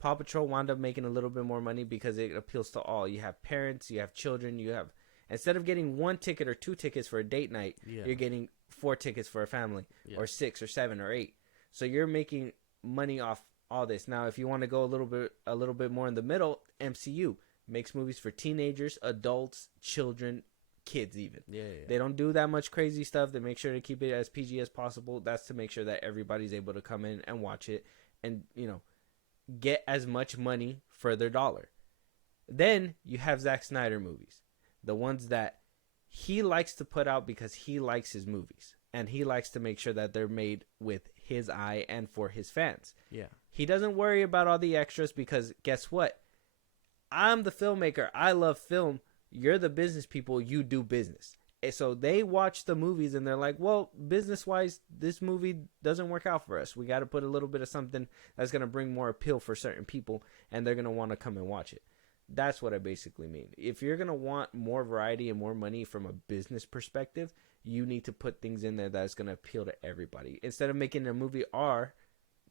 Paw Patrol wound up making a little bit more money because it appeals to all. You have parents, you have children, you have, instead of getting 1 ticket or 2 tickets for a date night, you're getting 4 tickets for a family, or 6 or 7 or 8. So you're making money off all this. Now, if you want to go a little bit more in the middle, MCU makes movies for teenagers, adults, children, kids even. Yeah. They don't do that much crazy stuff. They make sure to keep it as PG as possible. That's to make sure that everybody's able to come in and watch it and, get as much money for their dollar. Then you have Zack Snyder movies, the ones that he likes to put out because he likes his movies and he likes to make sure that they're made with his eye and for his fans. Yeah. He doesn't worry about all the extras because guess what? I'm the filmmaker. I love film. You're the business people. You do business. And so they watch the movies and they're like, well, business-wise, this movie doesn't work out for us. We got to put a little bit of something that's going to bring more appeal for certain people, and they're going to want to come and watch it. That's what I basically mean. If you're going to want more variety and more money from a business perspective, you need to put things in there that's going to appeal to everybody. Instead of making a movie R,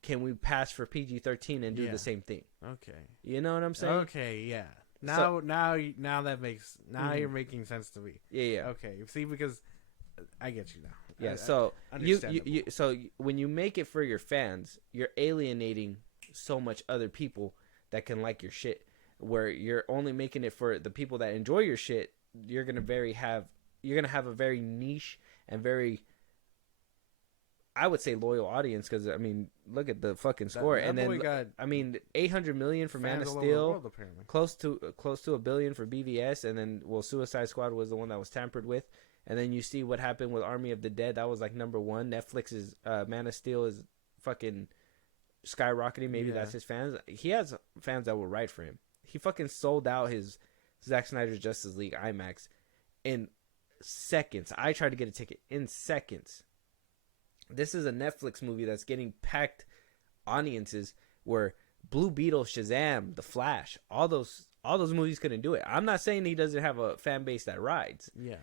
can we pass for PG-13 and do the same thing? Okay. You know what I'm saying? Okay, yeah. Now that makes you're making sense to me. Yeah. Okay. See, because I get you now. Yeah. So when you make it for your fans, you're alienating so much other people that can like your shit. Where you're only making it for the people that enjoy your shit, you're gonna have a very niche and very, I would say, loyal audience. Because I mean, look at the fucking score, and then I mean, 800 million for Man of Steel, close to $1 billion for BVS, and then Suicide Squad was the one that was tampered with, and then you see what happened with Army of the Dead. That was like #1. Netflix's Man of Steel is fucking skyrocketing. Maybe that's his fans. He has fans that will write for him. He fucking sold out his Zack Snyder's Justice League IMAX in seconds. I tried to get a ticket in seconds. This is a Netflix movie that's getting packed audiences where Blue Beetle, Shazam, The Flash, all those movies couldn't do it. I'm not saying he doesn't have a fan base that rides. Yeah.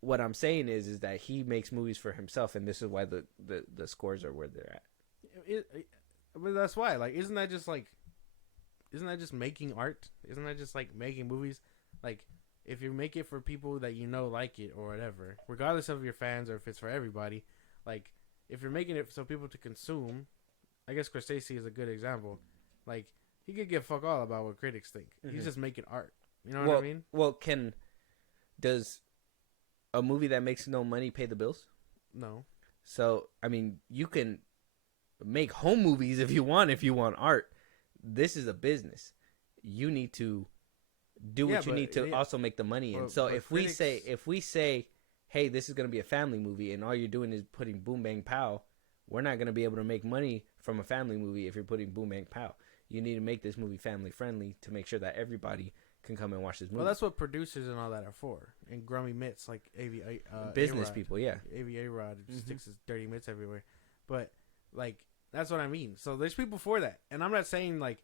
What I'm saying is that he makes movies for himself, and this is why the scores are where they're at. But that's why, like, isn't that just making art? Isn't that just like making movies? Like, if you make it for people that like it or whatever, regardless of your fans or if it's for everybody, like, if you're making it so people to consume, I guess Scorsese is a good example. Like, he could give fuck all about what critics think. Mm-hmm. He's just making art. You know what I mean? Well, does a movie that makes no money pay the bills? No. So, I mean, you can make home movies if you want art. This is a business. You need to do what you need to also make the money in. So if we say, hey, this is going to be a family movie and all you're doing is putting Boom Bang Pow, we're not going to be able to make money from a family movie if you're putting Boom Bang Pow. You need to make this movie family friendly to make sure that everybody can come and watch this movie. Well, that's what producers and all that are for. And grummy mitts like business A-Rod, people, yeah. A-Rod sticks his dirty mitts everywhere. But, like, that's what I mean. So there's people for that. And I'm not saying, like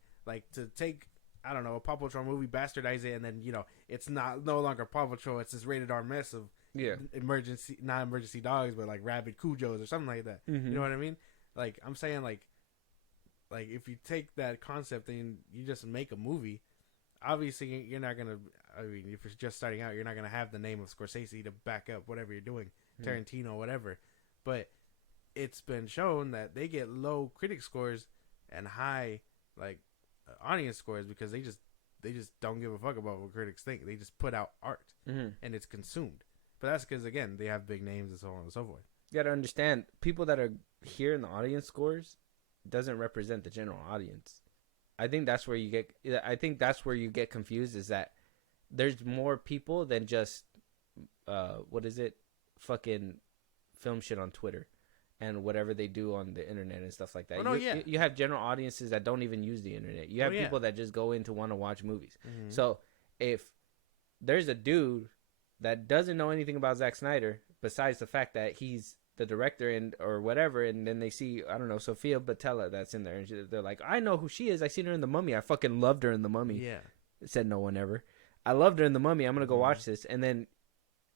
to take, I don't know, a Paw Patrol movie, bastardize it, and then, it's no longer Paw Patrol. It's this rated R mess of not emergency dogs, but like rabid Cujos or something like that. Mm-hmm. You know what I mean? Like, I'm saying, like if you take that concept and you just make a movie, obviously you're not gonna. I mean, if you're just starting out, you're not gonna have the name of Scorsese to back up whatever you're doing, Tarantino, whatever. But it's been shown that they get low critic scores and high audience scores because they just don't give a fuck about what critics think. They just put out art and it's consumed. But that's because, again, they have big names and so on and so forth. You gotta understand, people that are here in the audience scores doesn't represent the general audience. I think that's where you get confused, is that there's more people than just fucking film shit on Twitter and whatever they do on the internet and stuff like that. You have general audiences that don't even use the internet. You have people that just go in to want to watch movies. Mm-hmm. So if there's a dude that doesn't know anything about Zack Snyder besides the fact that he's the director or whatever, and then they see, I don't know, Sofia Boutella that's in there, and they're like, I know who she is. I seen her in The Mummy. I fucking loved her in The Mummy. Yeah. Said no one ever. I loved her in The Mummy. I'm gonna go watch this. And then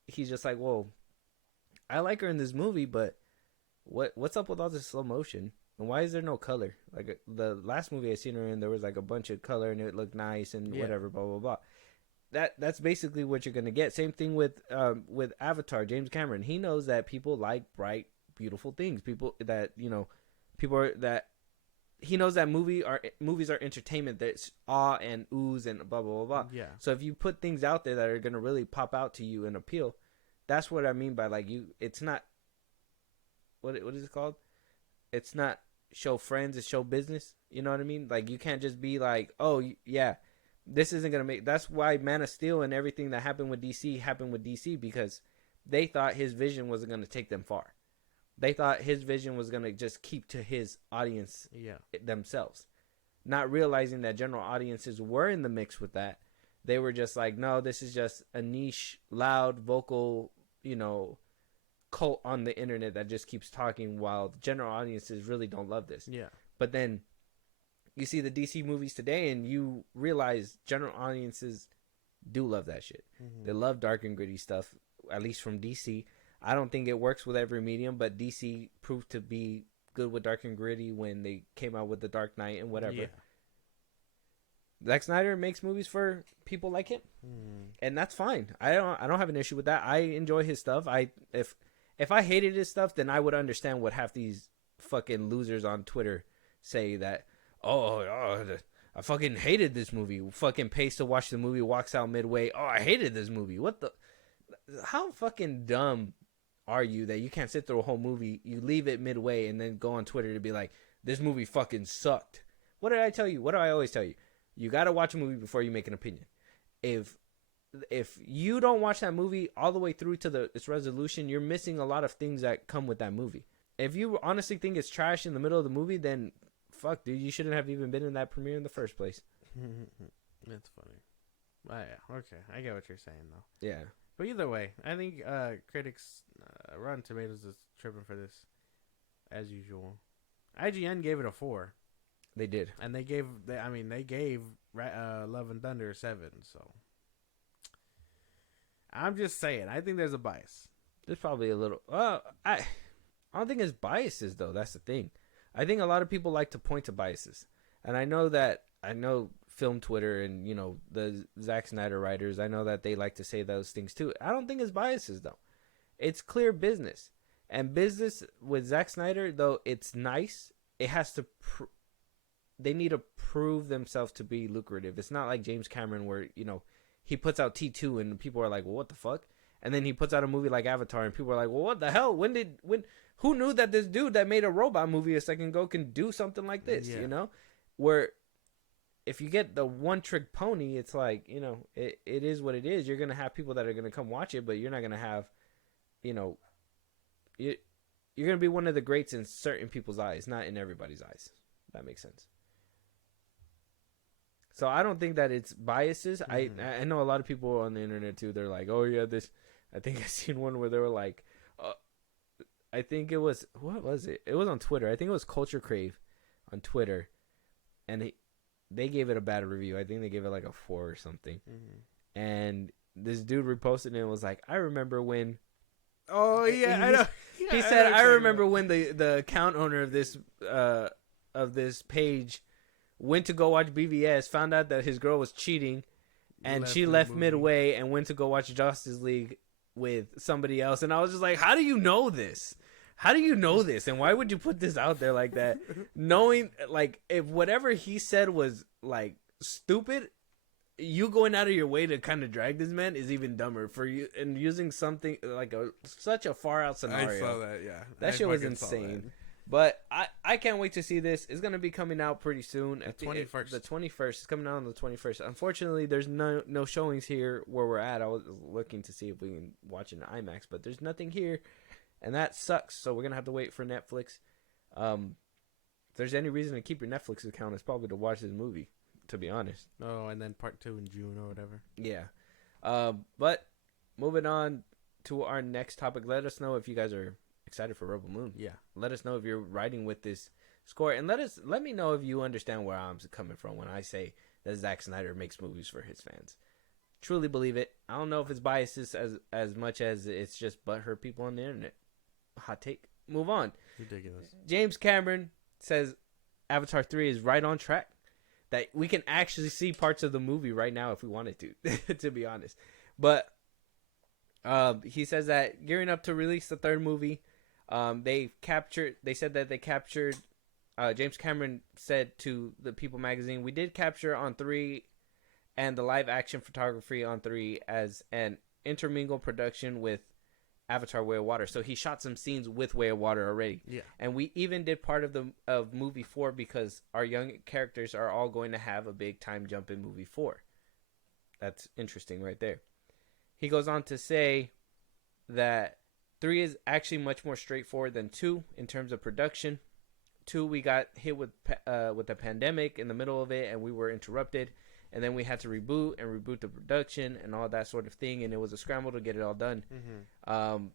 he's just like, whoa, I like her in this movie, but what's up with all this slow motion? And why is there no color? Like, the last movie I seen her in, there was like a bunch of color and it looked nice and whatever, blah blah blah. That's basically what you're gonna get. Same thing with Avatar. James Cameron, he knows that people like bright, beautiful things. He knows that movies are entertainment. That's awe and ooze and blah blah blah blah. Yeah. So if you put things out there that are gonna really pop out to you and appeal, that's what I mean by like it's not what is it called? It's not show friends, it's show business. You know what I mean? Like you can't just be like, oh yeah, this isn't gonna make. That's why Man of Steel and everything that happened with DC because they thought his vision wasn't gonna take them far. They thought his vision was gonna just keep to his audience themselves, not realizing that general audiences were in the mix with that. They were just like, no, this is just a niche, loud, vocal, cult on the internet that just keeps talking while general audiences really don't love this. Yeah. But then you see the DC movies today and you realize general audiences do love that shit. Mm-hmm. They love dark and gritty stuff, at least from DC. I don't think it works with every medium, but DC proved to be good with dark and gritty when they came out with The Dark Knight and whatever. Yeah. Zack Snyder makes movies for people like him, and that's fine. I don't have an issue with that. I enjoy his stuff. If I hated his stuff, then I would understand what half these fucking losers on Twitter say that. I fucking hated this movie. Fucking pays to watch the movie, walks out midway. Oh, I hated this movie. What the? How fucking dumb are you that you can't sit through a whole movie? You leave it midway and then go on Twitter to be like, this movie fucking sucked. What did I tell you? What do I always tell you? You gotta watch a movie before you make an opinion. If you don't watch that movie all the way through to its resolution, you're missing a lot of things that come with that movie. If you honestly think it's trash in the middle of the movie, then fuck, dude, you shouldn't have even been in that premiere in the first place. That's funny. Yeah, okay, I get what you're saying though. Yeah, but either way, I think critics, Rotten Tomatoes is tripping for this, as usual. IGN gave it a 4. They did, and they gave Love and Thunder a 7. So I'm just saying, I think there's a bias. There's probably a little. I don't think it's biases though. That's the thing. I think a lot of people like to point to biases, and I know film Twitter and the Zack Snyder writers. I know that they like to say those things too. I don't think it's biases though. It's clear business, and business with Zack Snyder though. It's nice. It has to. They need to prove themselves to be lucrative. It's not like James Cameron where, he puts out T2 and people are like, well, what the fuck? And then he puts out a movie like Avatar and people are like, well, what the hell? Who knew that this dude that made a robot movie a second ago can do something like this, Where if you get the one trick pony, it's like, it is what it is. You're going to have people that are going to come watch it, but you're not going to have, you're going to be one of the greats in certain people's eyes, not in everybody's eyes. That makes sense. So I don't think that it's biases. Mm-hmm. I know a lot of people on the internet too. They're like, oh yeah, this. I think I seen one where they were like, I think it was, what was it? It was on Twitter. I think it was Culture Crave on Twitter, and they gave it a bad review. I think they gave it like a 4 or something. Mm-hmm. And this dude reposted it and was like, I remember when. Oh yeah, I know. Yeah, he said, I remember when the account owner of this page went to go watch BVS, found out that his girl was cheating, and she left midway and went to go watch Justice League with somebody else. And I was just like, how do you know this? How do you know this? And why would you put this out there like that? Knowing, like, if whatever he said was, like, stupid, you going out of your way to kind of drag this man is even dumber for you. And using something, like, such a far-out scenario. I saw that, yeah. That shit was insane. But I can't wait to see this. It's going to be coming out pretty soon. The 21st. The 21st. It's coming out on the 21st. Unfortunately, there's no showings here where we're at. I was looking to see if we can watch it in IMAX, but there's nothing here, and that sucks. So we're going to have to wait for Netflix. If there's any reason to keep your Netflix account, it's probably to watch this movie, to be honest. Oh, and then part 2 in June or whatever. Yeah. But moving on to our next topic, let us know if you guys are excited for Rebel Moon. Yeah. Let us know if you're riding with this score, and let me know if you understand where I'm coming from when I say that Zack Snyder makes movies for his fans. Truly believe it. I don't know if it's biases as much as it's just butthurt people on the internet. Hot take. Move on. Ridiculous. James Cameron says Avatar 3 is right on track. That we can actually see parts of the movie right now if we wanted to, to be honest. But he says that gearing up to release the third movie, they said that they captured, James Cameron said to the People magazine, we did capture on 3 and the live action photography on 3 as an intermingled production with Avatar: Way of Water. So he shot some scenes with Way of Water already. Yeah. And we even did part of movie 4 because our young characters are all going to have a big time jump in movie 4. That's interesting right there. He goes on to say that 3 is actually much more straightforward than 2 in terms of production. 2, we got hit with a pandemic in the middle of it, and we were interrupted, and then we had to reboot the production and all that sort of thing, and it was a scramble to get it all done. Mm-hmm.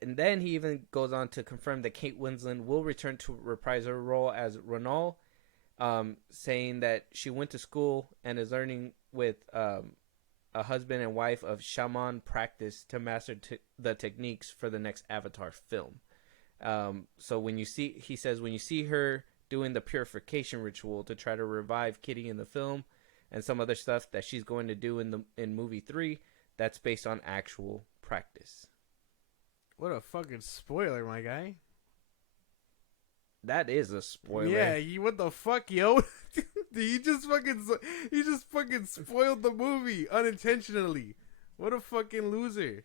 And then he even goes on to confirm that Kate Winslet will return to reprise her role as Renal, saying that she went to school and is learning with a husband and wife of shaman practice to master the techniques for the next Avatar film. So when you see her doing the purification ritual to try to revive Kitty in the film and some other stuff that she's going to do in movie 3, that's based on actual practice. What a fucking spoiler, my guy. That is a spoiler. Yeah, what the fuck, yo? He just fucking spoiled the movie unintentionally. What a fucking loser.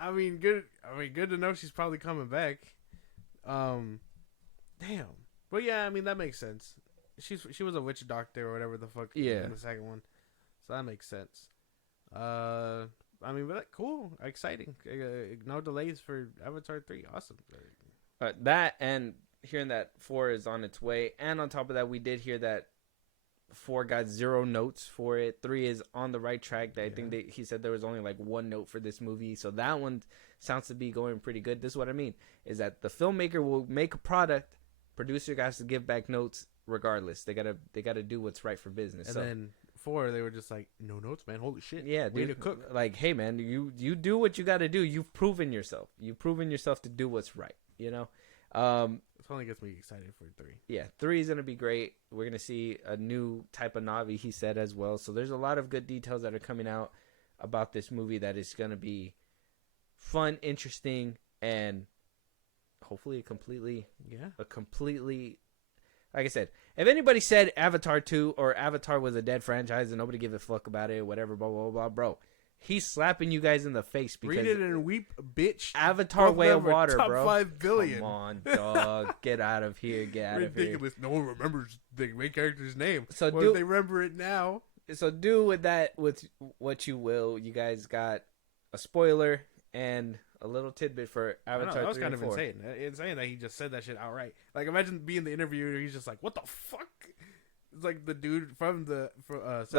I mean, good to know she's probably coming back. Damn. But yeah, I mean, that makes sense. She was a witch doctor or whatever the fuck in the second one. So that makes sense. I mean, but cool, exciting. No delays for Avatar 3. Awesome. That and hearing that 4 is on its way, and on top of that, we did hear that 4 got 0 notes for it. 3 is on the right track. I think he said there was only like 1 note for this movie, so that one sounds to be going pretty good. This is what I mean, is that the filmmaker will make a product, producer has to give back notes regardless. They gotta do what's right for business. And then 4, they were just like, no notes, man. Holy shit. Yeah, way dude, to cook. Like, hey, man, you do what you got to do. You've proven yourself. You've proven yourself to do what's right. You know. It only gets me excited for 3. Yeah, 3 is gonna be great. We're gonna see a new type of Na'vi, he said as well. So there's a lot of good details that are coming out about this movie that is gonna be fun, interesting, and hopefully a completely. Like I said, if anybody said Avatar 2 or Avatar was a dead franchise and nobody give a fuck about it, whatever, blah, blah, blah, bro, he's slapping you guys in the face because... Read it and weep, bitch. Avatar Way of Water, top bro. 5 billion. Come on, dog. Get out of here. Get out of here. Ridiculous. No one remembers the main character's name. So well, they remember it now. So do with what you will. You guys got a spoiler and a little tidbit for Avatar 3 that was kind of 4. insane. Insane that he just said that shit outright. Like, imagine being the interviewer. He's just like, "What the fuck?" It's like the dude from the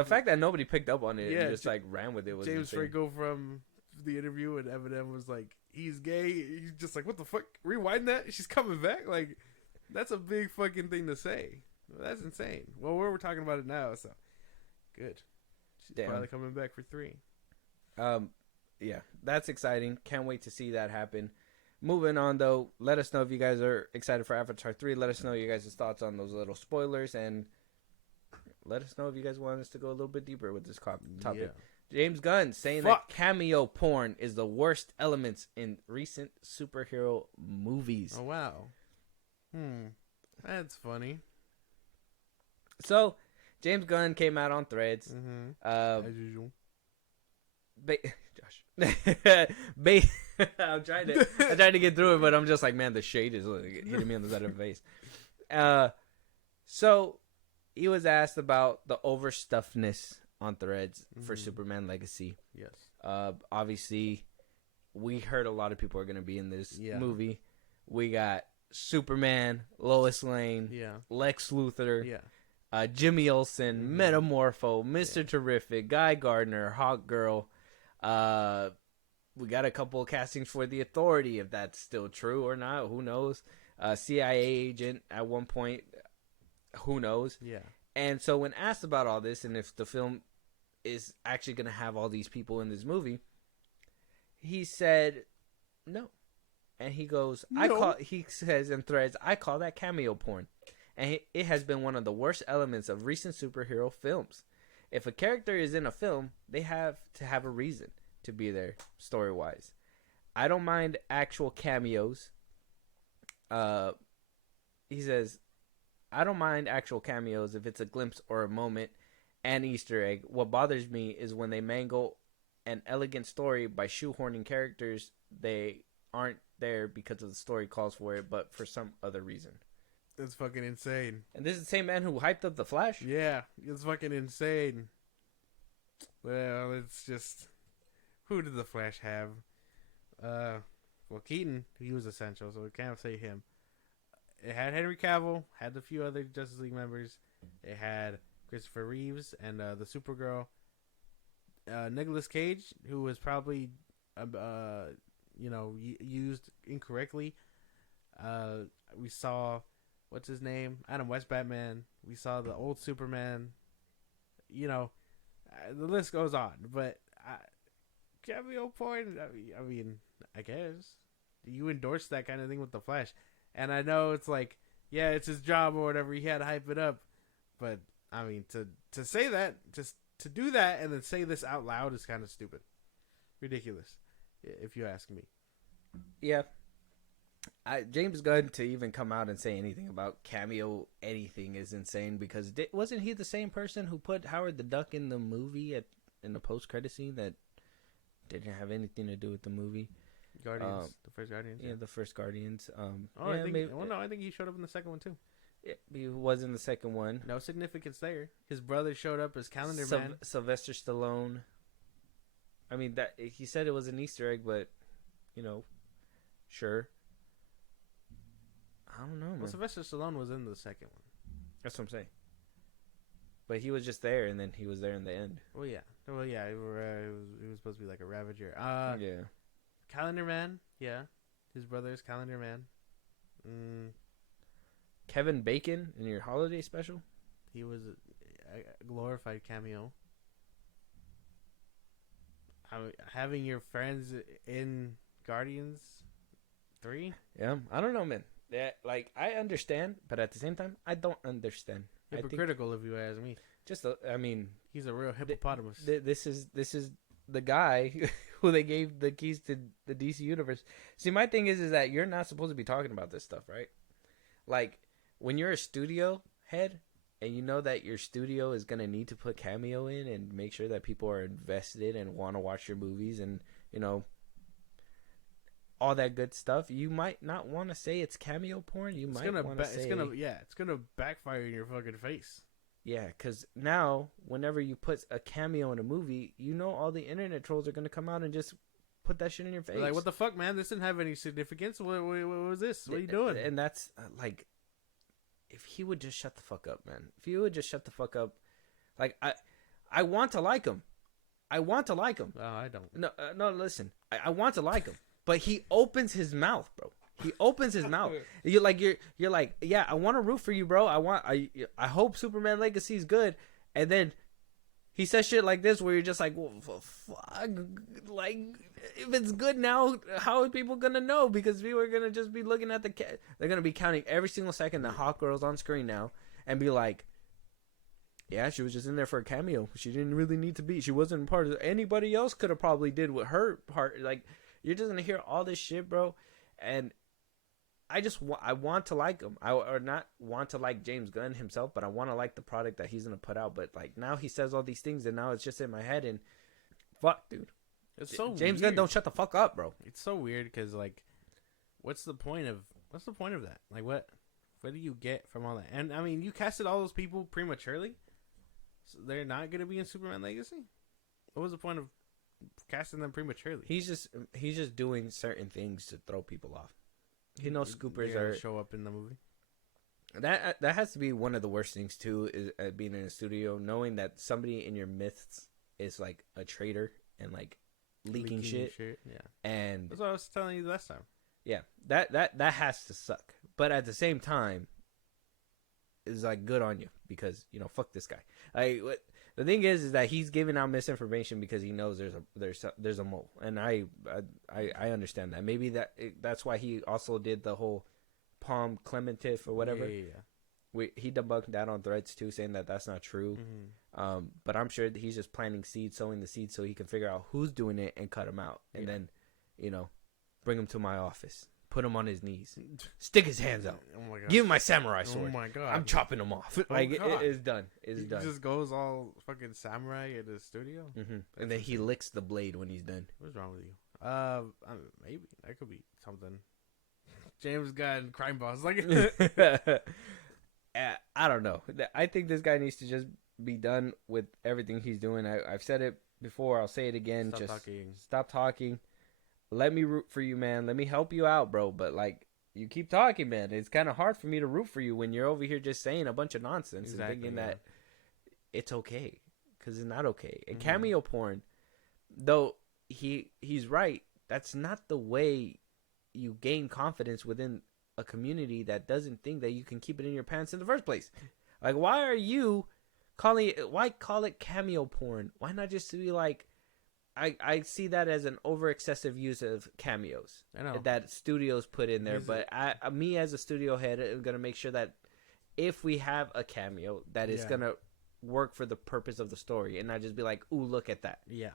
fact that nobody picked up on it and just like ran with it was James insane. Franco from the interview, and Eminem was like, "He's gay." He's just like, "What the fuck?" Rewind that. She's coming back. Like, that's a big fucking thing to say. That's insane. Well, we're talking about it now, so good. She's probably coming back for 3. Yeah, that's exciting. Can't wait to see that happen. Moving on, though, let us know if you guys are excited for Avatar 3. Let us know your guys' thoughts on those little spoilers, and let us know if you guys want us to go a little bit deeper with this topic. Yeah. James Gunn saying that cameo porn is the worst elements in recent superhero movies. Oh, wow. That's funny. So, James Gunn came out on Threads. As usual. Josh. I'm trying to get through it, but I'm just like, man, the shade is hitting me on the side of the face. So he was asked about the overstuffedness on Threads for Superman Legacy. Yes. Obviously, we heard a lot of people are going to be in this movie. We got Superman, Lois Lane, Lex Luthor, Jimmy Olsen, Metamorpho, Mr. Terrific, Guy Gardner, Hawkgirl. We got a couple of castings for the Authority, if that's still true or not. Who knows? CIA agent at one point. Who knows? Yeah. And so when asked about all this and if the film is actually going to have all these people in this movie, he said no. And he goes, No. He says in Threads, I call that cameo porn. And it has been one of the worst elements of recent superhero films. If a character is in a film, they have to have a reason to be there, story-wise. I don't mind actual cameos. He says, I don't mind actual cameos if it's a glimpse or a moment and Easter egg. What bothers me is when they mangle an elegant story by shoehorning characters they aren't there because of the story calls for it, but for some other reason. That's fucking insane. And this is the same man who hyped up the Flash. Yeah, it's fucking insane. Well, it's just, who did the Flash have? Well, Keaton, he was essential, so we can't say him. It had Henry Cavill, had a few other Justice League members. It had Christopher Reeves and the Supergirl. Nicolas Cage, who was probably, used incorrectly. We saw, what's his name? Adam West Batman. We saw the old Superman. The list goes on. But Cameo Porn, I mean, I guess. You endorse that kind of thing with the Flash. And I know it's like, yeah, it's his job or whatever. He had to hype it up. But, I mean, to say that, just to do that and then say this out loud is kind of stupid. Ridiculous, if you ask me. Yeah. James Gunn to even come out and say anything about Cameo anything is insane because wasn't he the same person who put Howard the Duck in the movie in the post-credit scene that didn't have anything to do with the movie? Guardians, the first Guardians. Yeah, the first Guardians. I think he showed up in the second one too. Yeah, he was in the second one. No significance there. His brother showed up as Calendar Man. Sylvester Stallone. I mean, that he said it was an Easter egg, but sure. I don't know, man. Well, Sylvester Stallone was in the second one. That's what I'm saying. But he was just there, and then he was there in the end. Well, yeah. He was supposed to be like a Ravager. Yeah. Calendar Man, yeah. His brother is Calendar Man. Kevin Bacon in your holiday special? He was a glorified cameo. Having your friends in Guardians 3? Yeah, I don't know, man. Yeah, like, I understand, but at the same time, I don't understand. Hypocritical, if you ask me. He's a real hippopotamus. This is the guy who they gave the keys to the DC universe. See, my thing is that you're not supposed to be talking about this stuff, right? Like, when you're a studio head and you know that your studio is going to need to put Cameo in and make sure that people are invested and want to watch your movies and, all that good stuff, you might not want to say it's Cameo Porn. You might want to say... It's going to backfire in your fucking face. Yeah, because now, whenever you put a cameo in a movie, all the internet trolls are going to come out and just put that shit in your face. They're like, what the fuck, man? This didn't have any significance. What was this? What are you doing? And that's, if he would just shut the fuck up, man. If he would just shut the fuck up. Like, I want to like him. I want to like him. Oh, I don't. No, listen. I want to like him. But he opens his mouth, bro. He opens his mouth. You're like, yeah, I want to root for you, bro. I hope Superman Legacy is good. And then he says shit like this where you're just like, well, fuck. Like, if it's good now, how are people going to know? Because people are going to just be looking at they're going to be counting every single second that Hawkgirl's on screen now and be like, yeah, she was just in there for a cameo. She didn't really need to be. She wasn't part of it. Anybody else could have probably did with her part. Like, you're just going to hear all this shit, bro. And I want to like him. Or not want to like James Gunn himself, but I want to like the product that he's going to put out. But, like, now he says all these things, and now it's just in my head, and fuck, dude. It's so James weird. Gunn, don't shut the fuck up, bro. It's so weird because, like, what's the point of that? Like, what do you get from all that? And, I mean, you casted all those people prematurely, so they're not going to be in Superman Legacy? What was the point of casting them prematurely? He's just doing certain things to throw people off. He knows scoopers are are show up in the movie. That has to be one of the worst things too, is being in a studio, knowing that somebody in your midst is like a traitor and like leaking shit. Yeah, and that's what I was telling you last time. Yeah, that has to suck. But at the same time, it's like good on you because fuck this guy. The thing is that he's giving out misinformation because he knows there's a mole, and I understand that. Maybe that's why he also did the whole Palm Clementif or whatever. Yeah. He debunked that on Threads too, saying that that's not true. Mm-hmm. But I'm sure that he's just planting seeds, sowing the seeds, so he can figure out who's doing it and cut him out, and then bring him to my office. Put him on his knees. Stick his hands out. Oh my God. Give him my samurai sword. Oh my God. I'm chopping him off. Like, it's done. It's done. He just goes all fucking samurai at the studio. Mm-hmm. And then he licks the blade when he's done. What's wrong with you? Maybe that could be something. James Gunn, crime boss, like. I don't know. I think this guy needs to just be done with everything he's doing. I've said it before. I'll say it again. Stop just talking. stop talking. Let me root for you, man. Let me help you out, bro. But like, you keep talking, man. It's kind of hard for me to root for you when you're over here just saying a bunch of nonsense and thinking that it's okay, because it's not okay. And Cameo Porn, though he's right. That's not the way you gain confidence within a community that doesn't think that you can keep it in your pants in the first place. Like, why are you why call it Cameo Porn? Why not just be like, I see that as an over excessive use of cameos. I know that studios put in there, but me as a studio head, I'm gonna make sure that if we have a cameo, that it's gonna work for the purpose of the story, and not just be like, "Ooh, look at that." Yeah,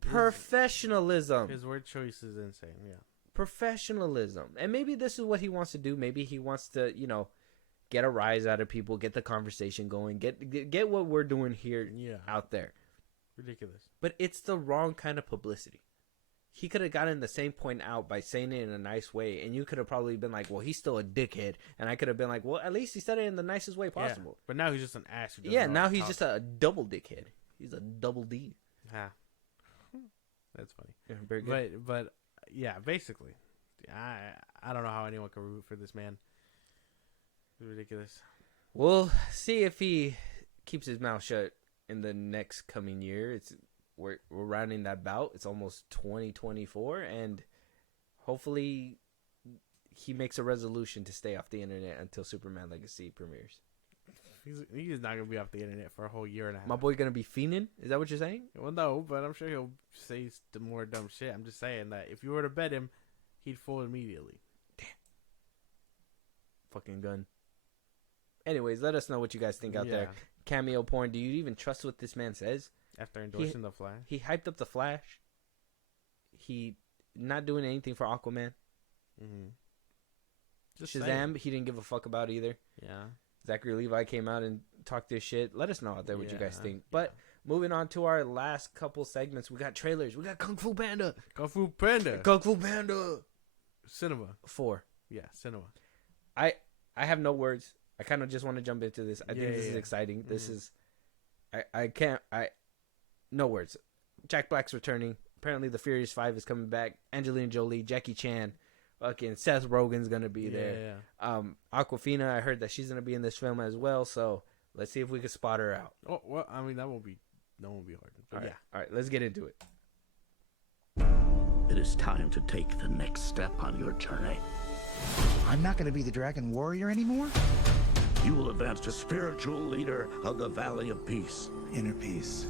Professionalism. His word choice is insane. Yeah, professionalism, and maybe this is what he wants to do. Maybe he wants to, get a rise out of people, get the conversation going, get what we're doing here out there. Ridiculous. But it's the wrong kind of publicity. He could have gotten the same point out by saying it in a nice way, and you could have probably been like, well, he's still a dickhead. And I could have been like, well, at least he said it in the nicest way possible. Yeah, but now he's just an ass. Now he's just a double dickhead. He's a double D. That's funny. Yeah, very good. But yeah, basically, I don't know how anyone can root for this man. It's ridiculous. We'll see if he keeps his mouth shut in the next coming year. We're rounding that bout. It's almost 2024, and hopefully he makes a resolution to stay off the internet until Superman Legacy premieres. He's not gonna be off the internet for a whole year and a half. My boy gonna be fiending? Is that what you're saying? Well, no, but I'm sure he'll say some more dumb shit. I'm just saying that if you were to bet him, he'd fold immediately. Damn. Fucking Gunn. Anyways, let us know what you guys think out there. Cameo Porn. Do you even trust what this man says? After endorsing The Flash? He hyped up The Flash. He not doing anything for Aquaman. Just Shazam, he didn't give a fuck about either. Yeah. Zachary Levi came out and talked this shit. Let us know out there what you guys think. But moving on to our last couple segments, we got trailers. We got Kung Fu Panda. Kung Fu Panda. Kung Fu Panda. Cinema. 4. Yeah, cinema. I have no words. I kind of just want to jump into this. I think this is exciting. This is... No words. Jack Black's returning. Apparently the Furious 5 is coming back. Angelina Jolie, Jackie Chan. Fucking Seth Rogen's going to be there. Awkwafina, I heard that she's going to be in this film as well. So let's see if we can spot her out. Oh, well, I mean, that won't be hard. But All right, let's get into it. It is time to take the next step on your journey. I'm not going to be the Dragon Warrior anymore? You will advance to spiritual leader of the Valley of Peace. Inner peace.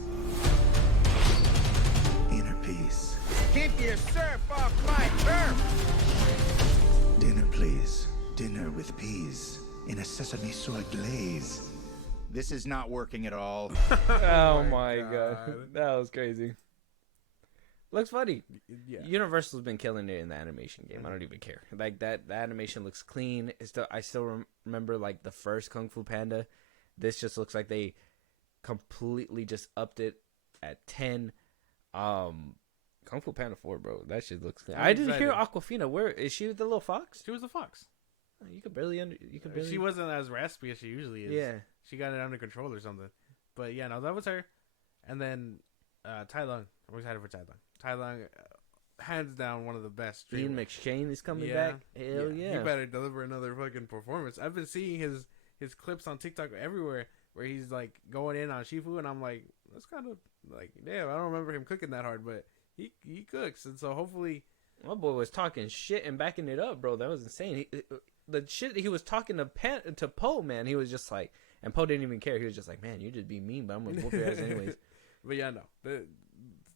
Inner peace. Keep your surf off my turf! Dinner, please. Dinner with peas in a sesame soy glaze. This is not working at all. Oh my god. That was crazy. Looks funny. Yeah. Universal's been killing it in the animation game. I don't even care. Like that, the animation looks clean. I still remember like the first Kung Fu Panda. This just looks like they completely just upped it at 10. Kung Fu Panda 4, bro. That shit looks clean. I didn't hear Awkwafina. Where is she? The little fox? She was a fox. You could barely. She wasn't as raspy as she usually is. Yeah. She got it under control or something. But yeah, no, that was her. And then Tai Lung. I'm excited for Tai Lung. Tai Lung, hands down, one of the best. Ian McShane is coming back. Hell yeah. He better deliver another fucking performance. I've been seeing his clips on TikTok everywhere where he's like going in on Shifu, and I'm like, that's kind of like, damn, I don't remember him cooking that hard, but he cooks, and so hopefully. My boy was talking shit and backing it up, bro. That was insane. The shit he was talking to Poe, man, he was just like, and Poe didn't even care. He was just like, man, you just be mean, but I'm gonna whoop your ass anyways. But yeah, no,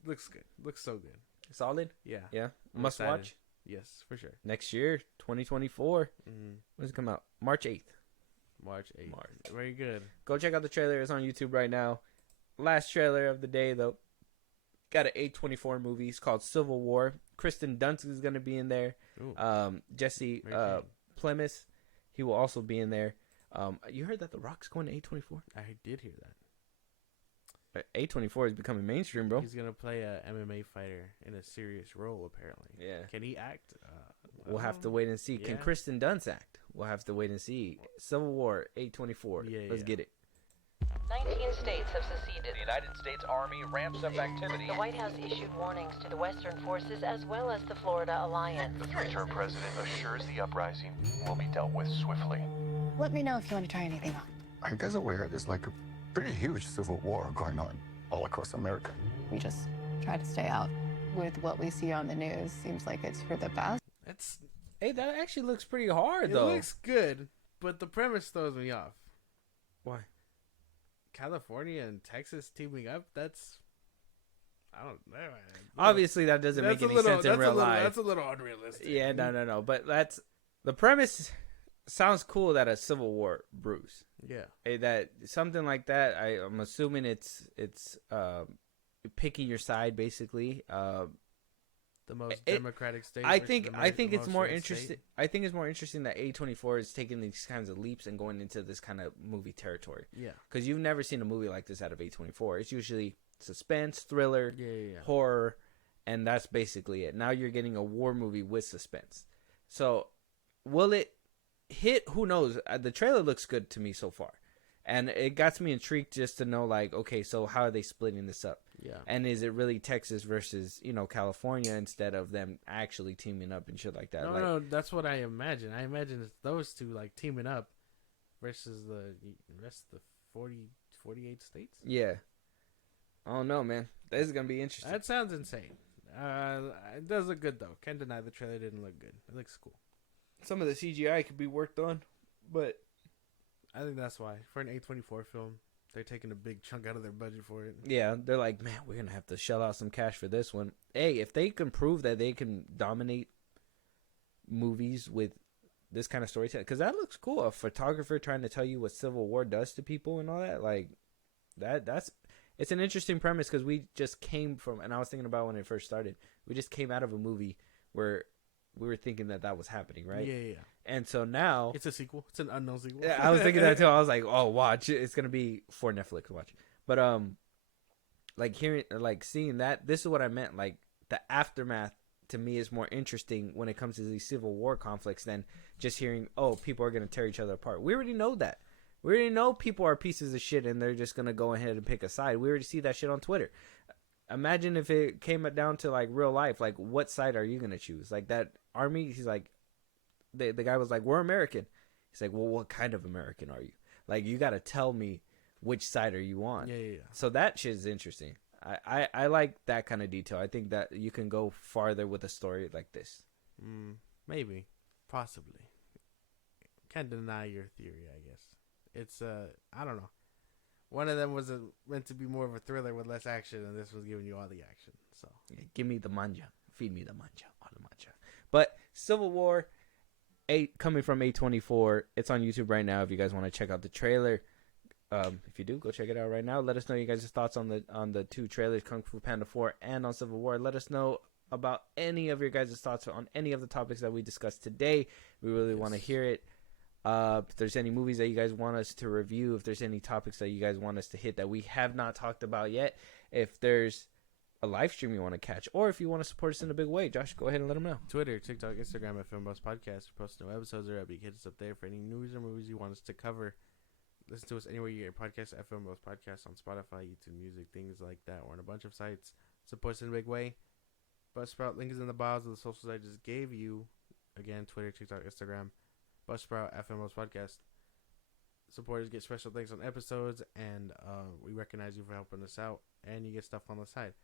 looks good. Looks so good. Solid. Yeah. Must watch. Yes, for sure. Next year, 2024. When does it come out? March 8th. March 8th. Very good. Go check out the trailer. It's on YouTube right now. Last trailer of the day, though. Got an A24 movie. It's called Civil War. Kristen Dunst is going to be in there. Jesse Plemons, he will also be in there. You heard that The Rock's going to A24? I did hear that. A24 is becoming mainstream, bro. He's gonna play a MMA fighter in a serious role. Apparently, Yeah. Can he act? We'll have to wait and see. Can Yeah. Kristen Dunst act? We'll have to wait and see. Civil War, A24. Let's get it. 19 states have seceded. The United States Army ramps up activity. The White House issued warnings to the Western forces as well as the Florida Alliance. The three-term president assures the uprising will be dealt with swiftly. Let me know if you want to try anything on. Are you guys aware there's like a pretty huge civil war going on all across America? We just try to stay out. With what we see on the news, seems like it's for the best. Hey, that actually looks pretty hard, It though. looks good, but the premise throws me off. Why? California and Texas teaming up? That's... I don't know. Obviously, that doesn't make any sense in real life. That's a little unrealistic. Yeah, no. But that's... The premise sounds cool that a civil war brews. Yeah. Hey, that something like that, I'm assuming it's picking your side, basically. The most democratic state. I think it's more interesting. I think it's more interesting that A24 is taking these kinds of leaps and going into this kind of movie territory. Yeah. Because you've never seen a movie like this out of A24. It's usually suspense, thriller, horror, and that's basically it. Now you're getting a war movie with suspense. So, will it hit? Who knows? The trailer looks good to me so far. And it got me intrigued just to know, like, okay, so how are they splitting this up? Yeah. And is it really Texas versus, California instead of them actually teaming up and shit like that? No, that's what I imagine. I imagine it's those two, like, teaming up versus the rest of the 48 states. Yeah. I don't know, man. This is going to be interesting. That sounds insane. It does look good, though. Can't deny the trailer didn't look good. It looks cool. Some of the CGI could be worked on, but... I think that's why. For an A24 film, they're taking a big chunk out of their budget for it. Yeah, they're like, man, we're going to have to shell out some cash for this one. Hey, if they can prove that they can dominate movies with this kind of storytelling, because that looks cool. A photographer trying to tell you what Civil War does to people and all that, like, that's... It's an interesting premise because we just came from, and I was thinking about when it first started, we just came out of a movie where we were thinking that was happening, right? Yeah. And so now... It's a sequel. It's an unknown sequel. Yeah, I was thinking that too. I was like, oh, watch. It's going to be for Netflix to watch. But, seeing that, this is what I meant. Like, the aftermath, to me, is more interesting when it comes to these Civil War conflicts than just hearing, oh, people are going to tear each other apart. We already know that. We already know people are pieces of shit and they're just going to go ahead and pick a side. We already see that shit on Twitter. Imagine if it came down to, like, real life. Like, what side are you going to choose? Like, that army, he's like, the guy was like, we're American. He's like, well, what kind of American are you? Like, you got to tell me which side are you on. Yeah. So that shit is interesting. I like that kind of detail. I think that you can go farther with a story like this. Maybe. Possibly. Can't deny your theory, I guess. It's, I don't know. One of them was meant to be more of a thriller with less action, and this was giving you all the action. So give me the manja. Feed me the manja. All the manja. But Civil War... coming from A24. It's on YouTube right now if you guys want to check out the trailer. If you do, go check it out right now. Let us know you guys' thoughts on the two trailers, Kung Fu Panda 4 and on Civil War. Let us know about any of your guys' thoughts on any of the topics that we discussed today. We really want to hear it. If there's any movies that you guys want us to review, if there's any topics that you guys want us to hit that we have not talked about yet, if there's a live stream you want to catch, or if you want to support us in a big way, Josh, go ahead and let them know. Twitter, TikTok, Instagram at FIlmBros Podcast. We post new episodes or you hit us up there for any news or movies you want us to cover. Listen to us anywhere you get your podcast at FIlmBros Podcast on Spotify, YouTube Music, things like that. We're on a bunch of sites. Support us in a big way. Buzzsprout, link is in the bios of the socials I just gave you. Again, Twitter, TikTok, Instagram. Buzzsprout, FIlmBros Podcast. Supporters get special thanks on episodes, and we recognize you for helping us out, and you get stuff on the side.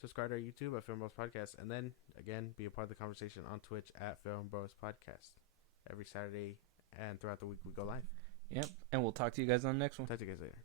Subscribe to our YouTube at FIlmBros Podcast, and then, again, be a part of the conversation on Twitch at FIlmBros Podcast. Every Saturday and throughout the week we go live. Yep, and we'll talk to you guys on the next one. Talk to you guys later.